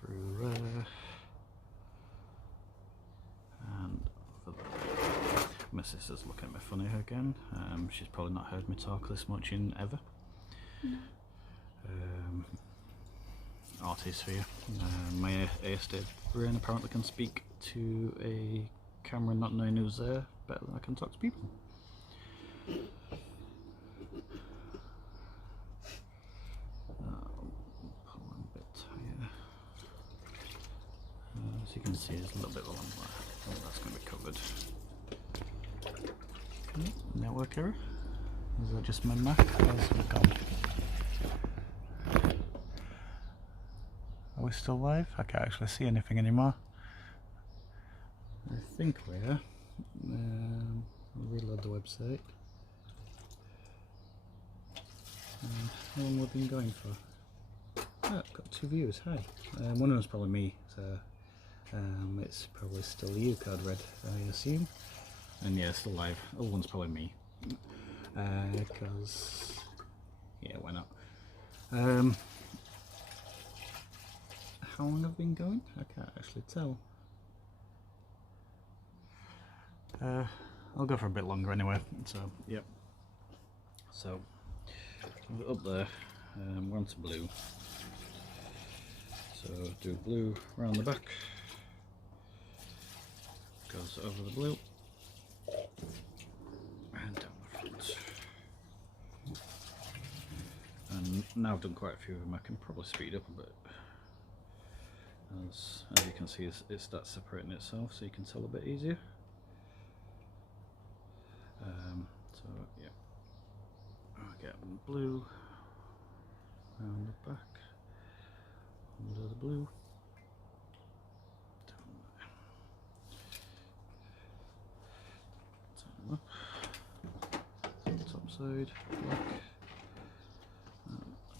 through there, and over there. My sister's looking at me funny again. She's probably not heard me talk this much in ever. No. Artist for you. My ASD brain apparently can speak to a camera not knowing who's there better than I can talk to people. Pull on a bit tighter. As you can see, there's a little bit along there. I think that's going to be covered. Okay, network error. Is that just my Mac? Where's it gone? Are we still live? I can't actually see anything anymore. I think we are. I'll reload the website. How long have we been going for? Oh, I've got 2 viewers. Hi. One of them's probably me, so it's probably still you, Code Red, I assume. And yeah, it's still live. The other one's probably me. Because yeah, why not? How long have I been going? I can't actually tell. I'll go for a bit longer anyway. So, yep. So, up there, we're onto blue. So, do blue around the back. Goes over the blue. And down the front. And now I've done quite a few of them, I can probably speed up a bit. As you can see, it starts separating itself, so you can tell a bit easier. So yeah, I get blue around the back, under the blue, down there, turn up, top side, black,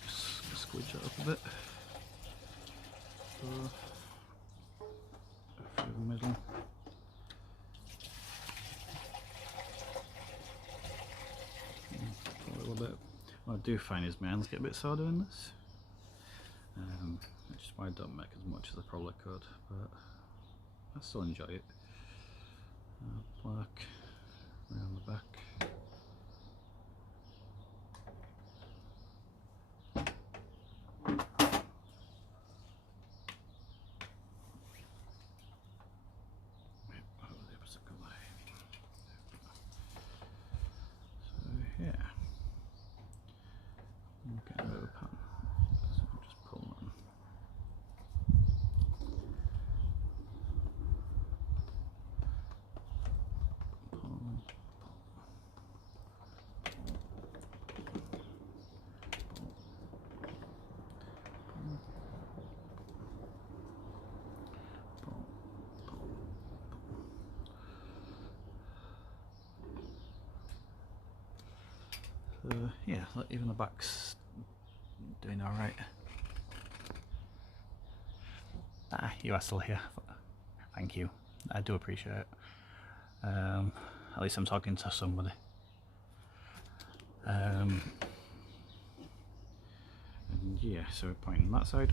just squidge it up a bit. Through the middle. A little bit. What I do find is my hands get a bit sore doing this, which is why I don't make as much as I probably could, but I still enjoy it. Black around the back. Yeah, even the back's doing alright. Ah, you are still here. Thank you. I do appreciate it. At least I'm talking to somebody. And yeah, so we're pointing that side.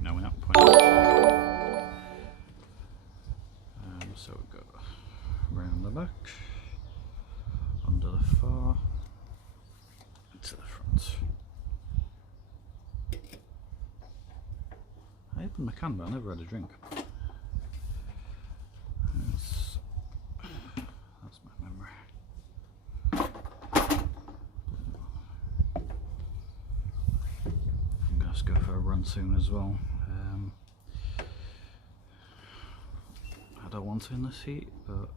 No, we're not pointing that side. So we go around the back. Under the far, to the front. I opened my can, but I never had a drink. That's my memory. I'm gonna have to go for a run soon as well. I don't want to in this heat, but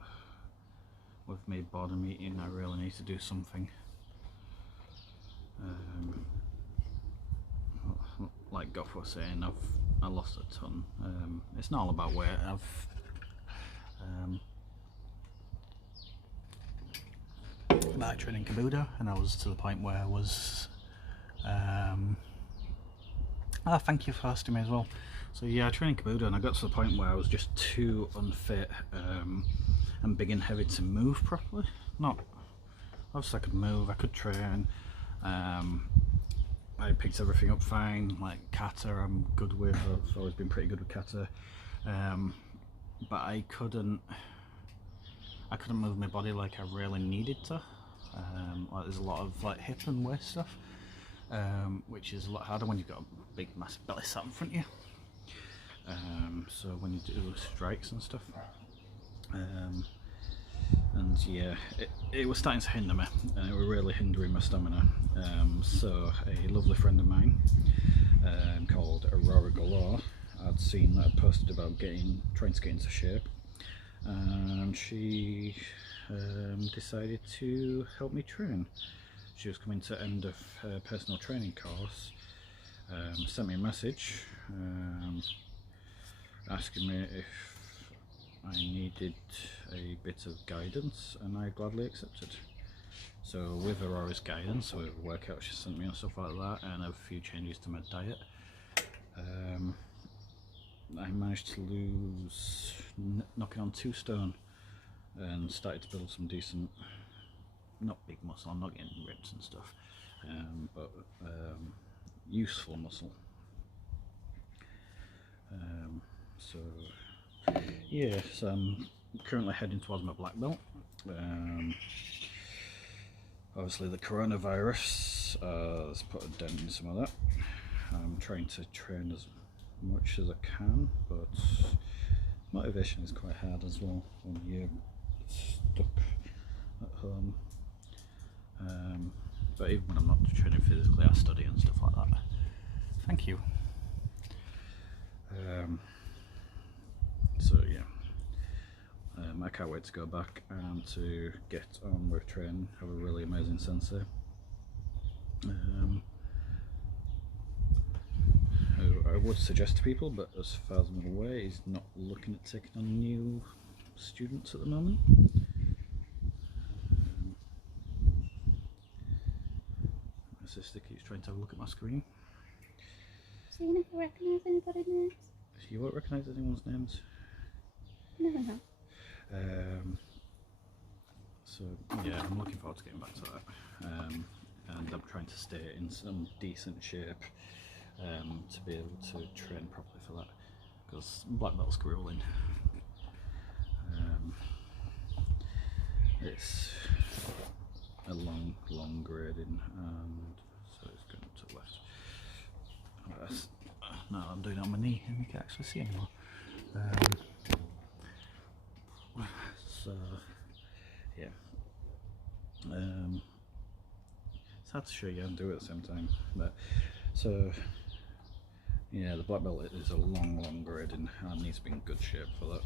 with me boredom eating, I really need to do something. Like Goff was saying, I lost a ton. It's not all about weight. back training Kabuto, and I was to the point where I was thank you for asking me as well. So yeah, training Kabuto, and I got to the point where I was just too unfit and big and heavy to move properly. Not obviously I could move, I could train, I picked everything up fine. Like kata I'm good with, I've always been pretty good with kata, but I couldn't move my body like I really needed to. Like there's a lot of like hip and waist stuff, which is a lot harder when you've got a big massive belly sat in front of you. So when you do strikes and stuff, and yeah, it was starting to hinder me, and it was really hindering my stamina. So a lovely friend of mine called Aurora Galore, I'd seen that I'd posted about trying to get into shape, and she decided to help me train. She was coming to end of her personal training course, sent me a message asking me if I needed a bit of guidance, and I gladly accepted. So with Aurora's guidance, with workouts she sent me and stuff like that, and a few changes to my diet, I managed to lose knocking on 2 stone and started to build some decent, not big muscle, I'm not getting ribs and stuff, but useful muscle. So yeah, so I'm currently heading towards my black belt. Obviously the coronavirus has put a dent in some of that. I'm trying to train as much as I can, but motivation is quite hard as well when you're stuck at home. But even when I'm not training physically, I study and stuff like that. Thank you. So yeah, I can't wait to go back and to get on with training. Have a really amazing sensei. I would suggest to people, but as far as I'm aware, he's not looking at taking on new students at the moment. My sister keeps trying to have a look at my screen. Seeing if I recognise anybody's names. You won't recognise anyone's names. No. So yeah, I'm looking forward to getting back to that, and I'm trying to stay in some decent shape to be able to train properly for that, because black belt's grueling. It's a long grading, and so it's going up to the left. Now I'm doing it on my knee and you can't actually see anymore. So yeah, it's hard to show you and do it at the same time. But so yeah, the black belt is a long grading, and I need to be in good shape for that.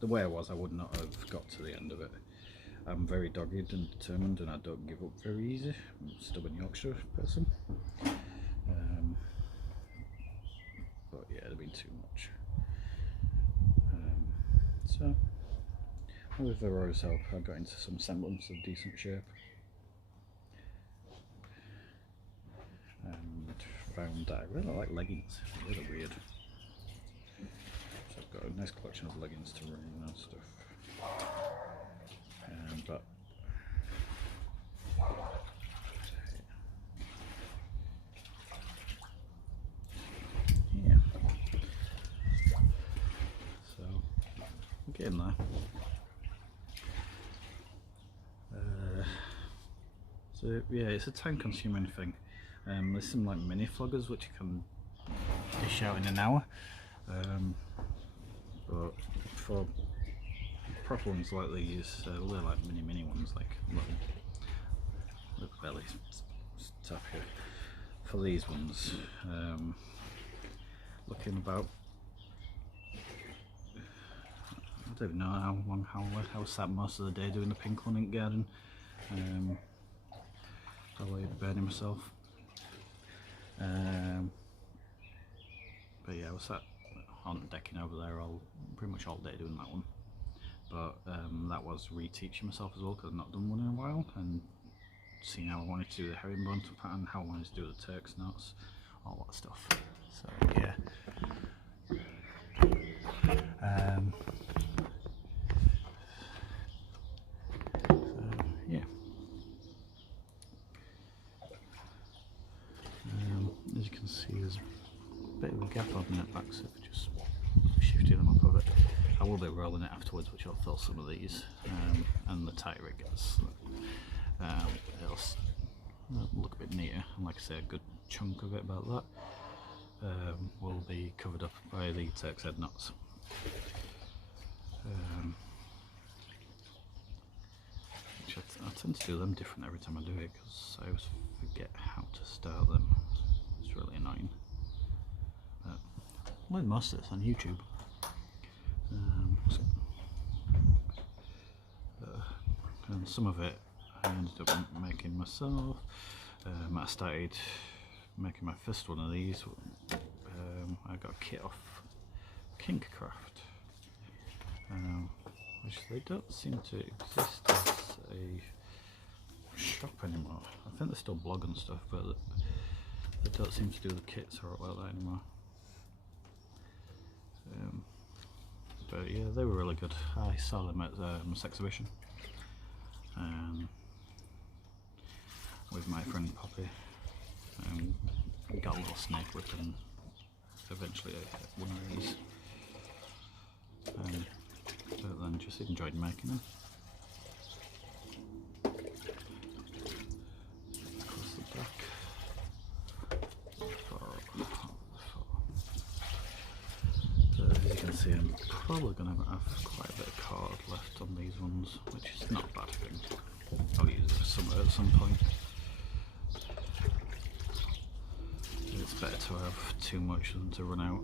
The way I was, I would not have got to the end of it. I'm very dogged and determined, and I don't give up very easy. I'm a stubborn Yorkshire person. But yeah, it'd been too much. So with Aurora's help, I got into some semblance of decent shape, and found that I really like leggings. They're really weird. So I've got a nice collection of leggings to run and stuff. But yeah, so I'm getting there. So yeah, it's a time consuming thing. There's some like mini floggers which you can dish out in an hour, but for proper ones like these, they're like mini ones, like little belly tap here. For these ones, looking about, I don't know how long, how I sat most of the day doing the pink one in garden. Probably burning myself. But yeah, I was sat on the decking over there pretty much all day doing that one. but that was reteaching myself as well because I've not done one in a while, and seeing how I wanted to do the herringbone pattern, how I wanted to do the Turk's knots, all that stuff. So yeah. As you can see, there's a bit of a gap on it back, so just shifting them up a bit. I will be rolling it afterwards, which will fill some of these, and the tighter it gets, it'll look a bit neater. And like I say, a good chunk of it, about that, will be covered up by the Turk's head knots. Which I tend to do them different every time I do it because I always forget how to start them. It's really annoying. But I learned most of this on YouTube. And some of it I ended up making myself. I started making my first one of these. I got a kit off Kinkcraft, which they don't seem to exist as a shop anymore. I think they still blog and stuff, but they don't seem to do the kits or like that anymore. But yeah, they were really good. I saw them at this exhibition with my friend Poppy, and got a little snake whip, and eventually I hit one of these. But then just enjoyed making them. Across the back. So as you can see, I'm probably going to have quite a bit of card left on these ones, which is not a bad thing. I'll use it at some point. It's better to have too much than to run out.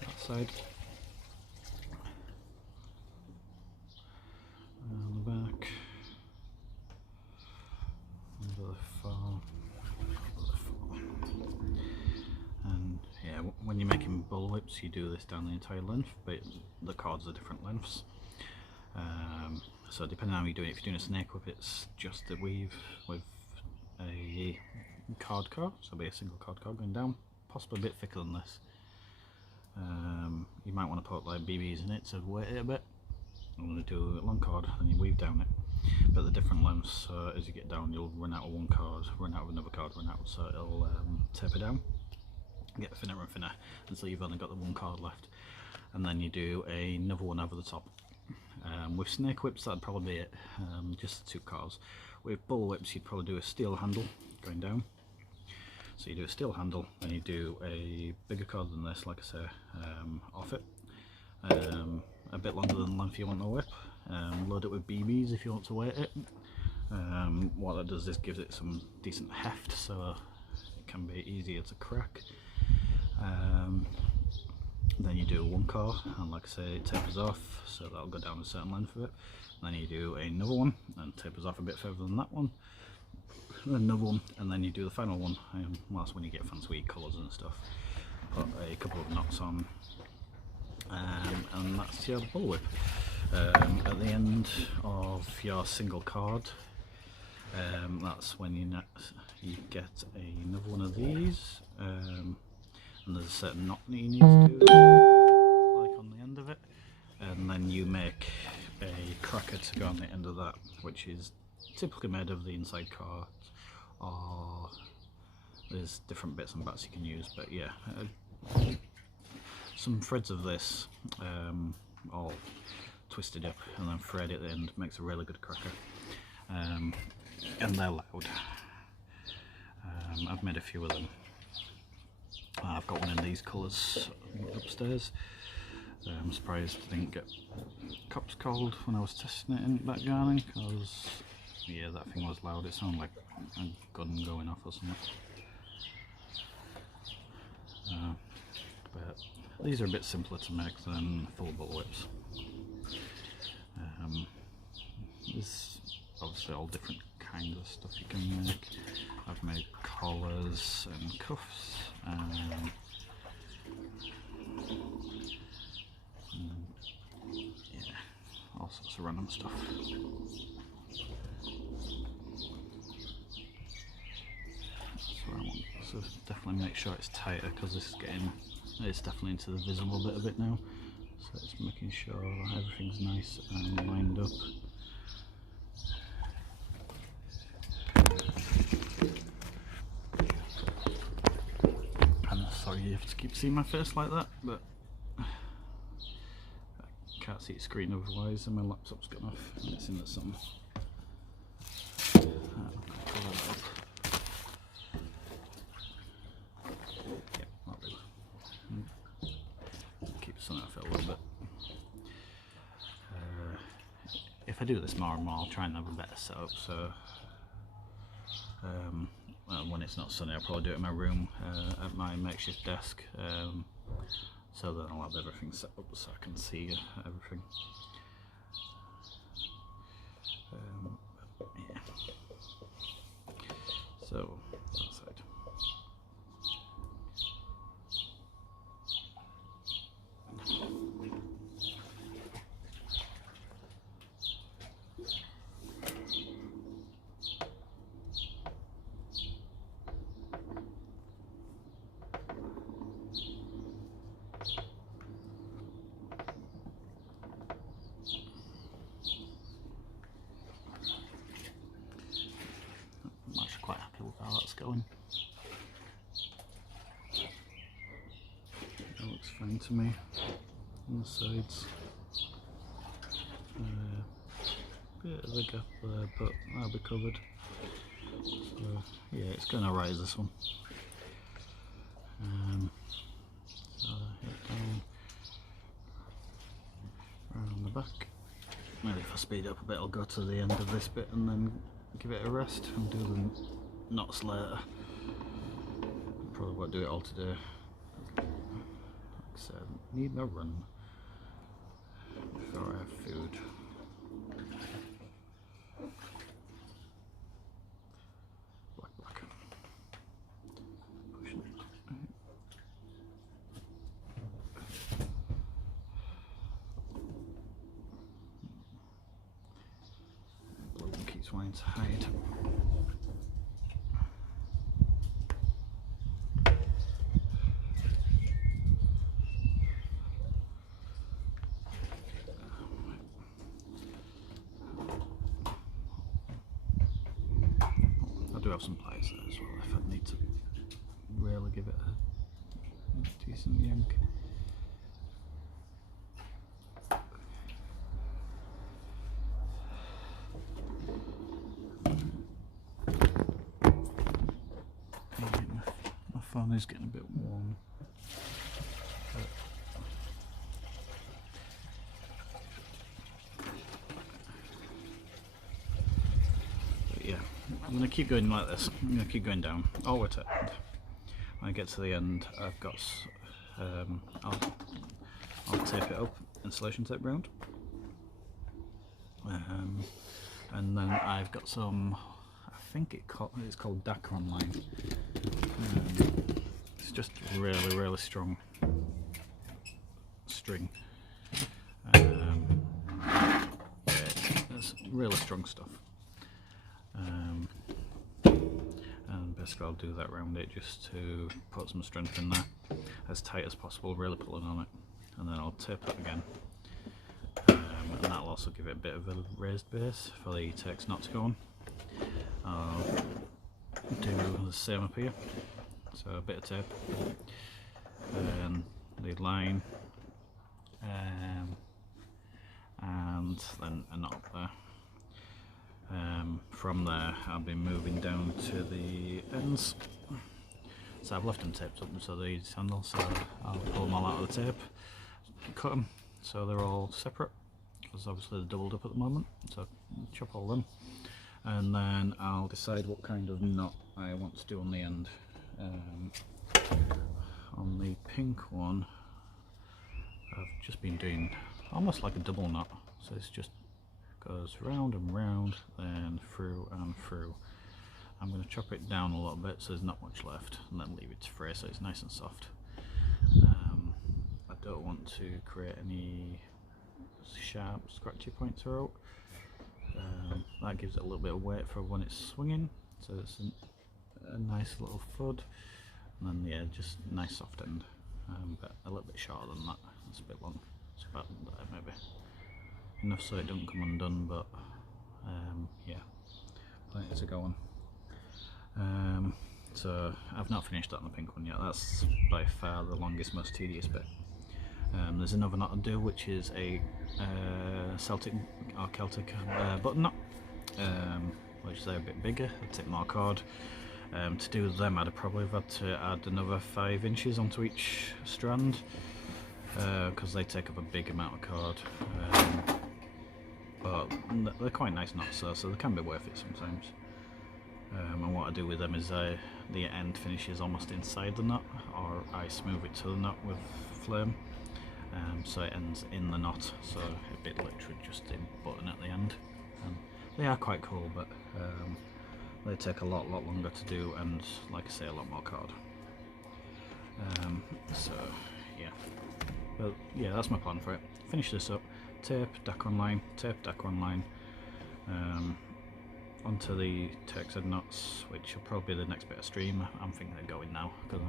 That side. And the back. Over the far. And yeah, when you're making bull whips, you do this down the entire length, but the cards are different lengths. So depending on how you do it, if you're doing a snake whip, it's just the weave with a card, so it'll be a single card going down, possibly a bit thicker than this. You might want to put like BBs in it to weight it a bit. I'm going to do a long card and you weave down it, but the different lengths, so as you get down you'll run out of one card, run out of another card, run out, so it'll taper down, get thinner and thinner until you've only got the one card left, and then you do another one over the top. With snake whips that'd probably be it, just the two cards. With bull whips you'd probably do a steel handle going down. So you do a steel handle, and you do a bigger card than this, like I say, off it. A bit longer than the length you want the whip. Load it with BBs if you want to weight it. What that does is gives it some decent heft, so it can be easier to crack. Then you do one card, and like I say, it tapers off, so that'll go down a certain length of it. Then you do another one, and tapers off a bit further than that one. Another one, and then you do the final one. Well, that's when you get fancy colours and stuff. Put a couple of knots on, and that's your bull whip. At the end of your single card, that's when you get another one of these, and there's a certain knot that you need to do, like on the end of it, and then you make a cracker to go on the end of that, which is typically made of the inside card, or there's different bits and bats you can use, but yeah, some threads of this all twisted up and then thread at the end makes a really good cracker, and they're loud. I've made a few of them. I've got one in these colours upstairs. I'm surprised I didn't get cops called when I was testing it in back gardening, because yeah, that thing was loud. It sounded like a gun going off or something. But these are a bit simpler to make than full bull whips. There's obviously all different kinds of stuff you can make. I've made collars and cuffs, yeah, all sorts of random stuff. So I want to definitely make sure it's tighter, because this is it's definitely into the visible bit of it now. So it's making sure that everything's nice and lined up. I'm sorry you have to keep seeing my face like that, but I can't see the screen otherwise, and my laptop's gone off and it's in the sun. If I do this more and more, I'll try and have a better setup. So well, when it's not sunny, I'll probably do it in my room at my makeshift desk, so then I'll have everything set up so I can see everything. Yeah. So that side. I'm actually quite happy with how that's going. That looks fine to me on the sides. Bit of a gap there, but that'll be covered. So yeah, it's going to rise, this one. So hit down around the back. Maybe if I speed up a bit, I'll go to the end of this bit and then give it a rest and do the knots later. Probably won't do it all today. Like I said, need no run before I have food. Black. Pushing it. Blue one keeps wanting to hide. I do have some pliers there as well if I need to really give it a decent yank. My phone is getting a bit warm. Yeah, I'm going to keep going like this. I'm going to keep going down all the way to the end. When I get to the end, I've got I'll tape it up, insulation tape round, and then I've got some, I think it's called Dacron line. It's just really strong string. Yeah, it's really strong stuff. And basically I'll do that around it just to put some strength in there, as tight as possible, really pulling on it, and then I'll tape it again, and that'll also give it a bit of a raised base for the text not to go on. I'll do the same up here, so a bit of tape, and the line, and then a knot up there. From there I'll be moving down to the ends. So I've left them taped up so these handles, so I'll pull them all out of the tape, cut them so they're all separate, because obviously they're doubled up at the moment, so chop all them, and then I'll decide what kind of knot I want to do on the end. on the pink one, I've just been doing almost like a double knot, so it's just goes round and round, then through and through. I'm going to chop it down a little bit so there's not much left, and then leave it to fray so it's nice and soft. I don't want to create any sharp scratchy points throughout. That gives it a little bit of weight for when it's swinging, so it's a nice little thud, and then yeah, just nice soft end, but a little bit shorter than that. It's a bit long, it's about there maybe, enough so it doesn't come undone, but yeah, plenty to go on. So I've not finished that on the pink one yet. That's by far the longest, most tedious bit. There's another knot to do, which is a Celtic or Celtic button knot, which is a bit bigger. It'll take more cord. To do them, I'd probably have had to add another 5 inches onto each strand, because they take up a big amount of cord. But they're quite nice knots, so they can be worth it sometimes. And what I do with them is the end finishes almost inside the knot, or I smooth it to the knot with flame, so it ends in the knot, so it'd be literally just a button at the end. They are quite cool, but they take a lot longer to do, and like I say, a lot more cord. So yeah, but yeah, that's my plan for it. Finish this up, tape, Dacron line, onto the Turk's head knots, which will probably be the next bit of stream. I'm thinking of going now because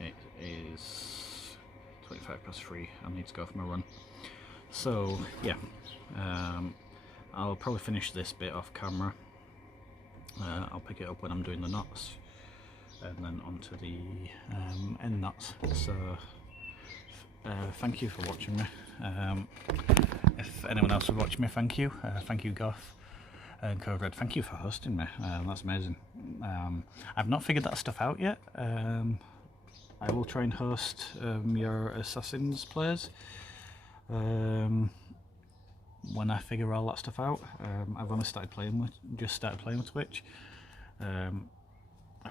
it is 3:25. I need to go for my run. So yeah, I'll probably finish this bit off camera. I'll pick it up when I'm doing the knots, and then onto the end knots. So thank you for watching me. If anyone else would watch me, thank you. Thank you, Goth. Code Red, thank you for hosting me. That's amazing. I've not figured that stuff out yet. I will try and host your Assassins plays when I figure all that stuff out. I've only started playing with Twitch. I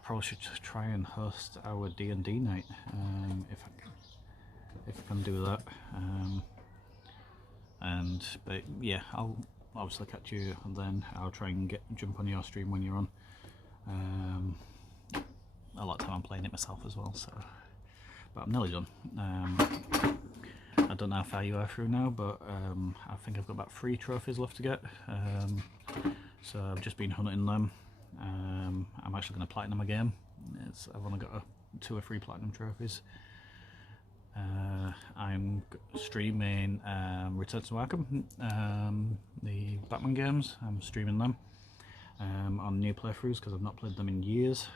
probably should just try and host our D&D night if I can do that. But yeah, I'll obviously catch you, and then I'll try and jump on your stream when you're on. A lot of time I'm playing it myself as well, so, but I'm nearly done. I don't know how far you are through now, but I think I've got about 3 trophies left to get. So I've just been hunting them. I'm actually going to platinum a game. I've only got 2 or 3 platinum trophies. I'm streaming Return to Arkham, the Batman games. I'm streaming them on new playthroughs because I've not played them in years,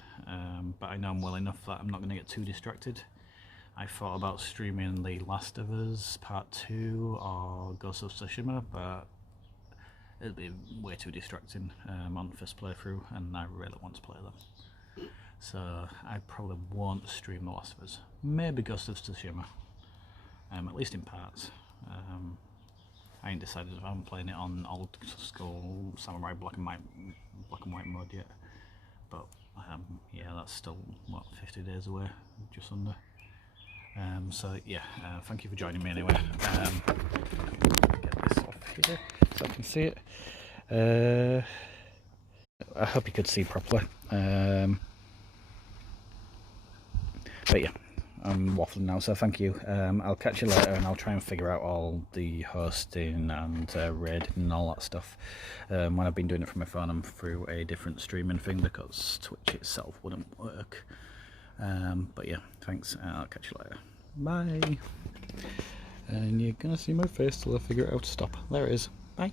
but I know I'm well enough that I'm not going to get too distracted. I thought about streaming The Last of Us Part 2 or Ghost of Tsushima, but it'd be way too distracting on first playthrough, and I really want to play them. So I probably won't stream The Last of Us. Maybe Ghost of Tsushima, at least in parts. I ain't decided if I'm playing it on old school Samurai black and white mode yet. But yeah, that's still what, 50 days away, just under. So yeah, thank you for joining me anyway. Get this off here so I can see it. I hope you could see properly. But yeah, I'm waffling now, so thank you. I'll catch you later, and I'll try and figure out all the hosting and raiding and all that stuff. When I've been doing it from my phone, I'm through a different streaming thing because Twitch itself wouldn't work. But yeah, thanks. I'll catch you later. Bye. And you're gonna see my face till I figure out how to stop. There it is. Bye.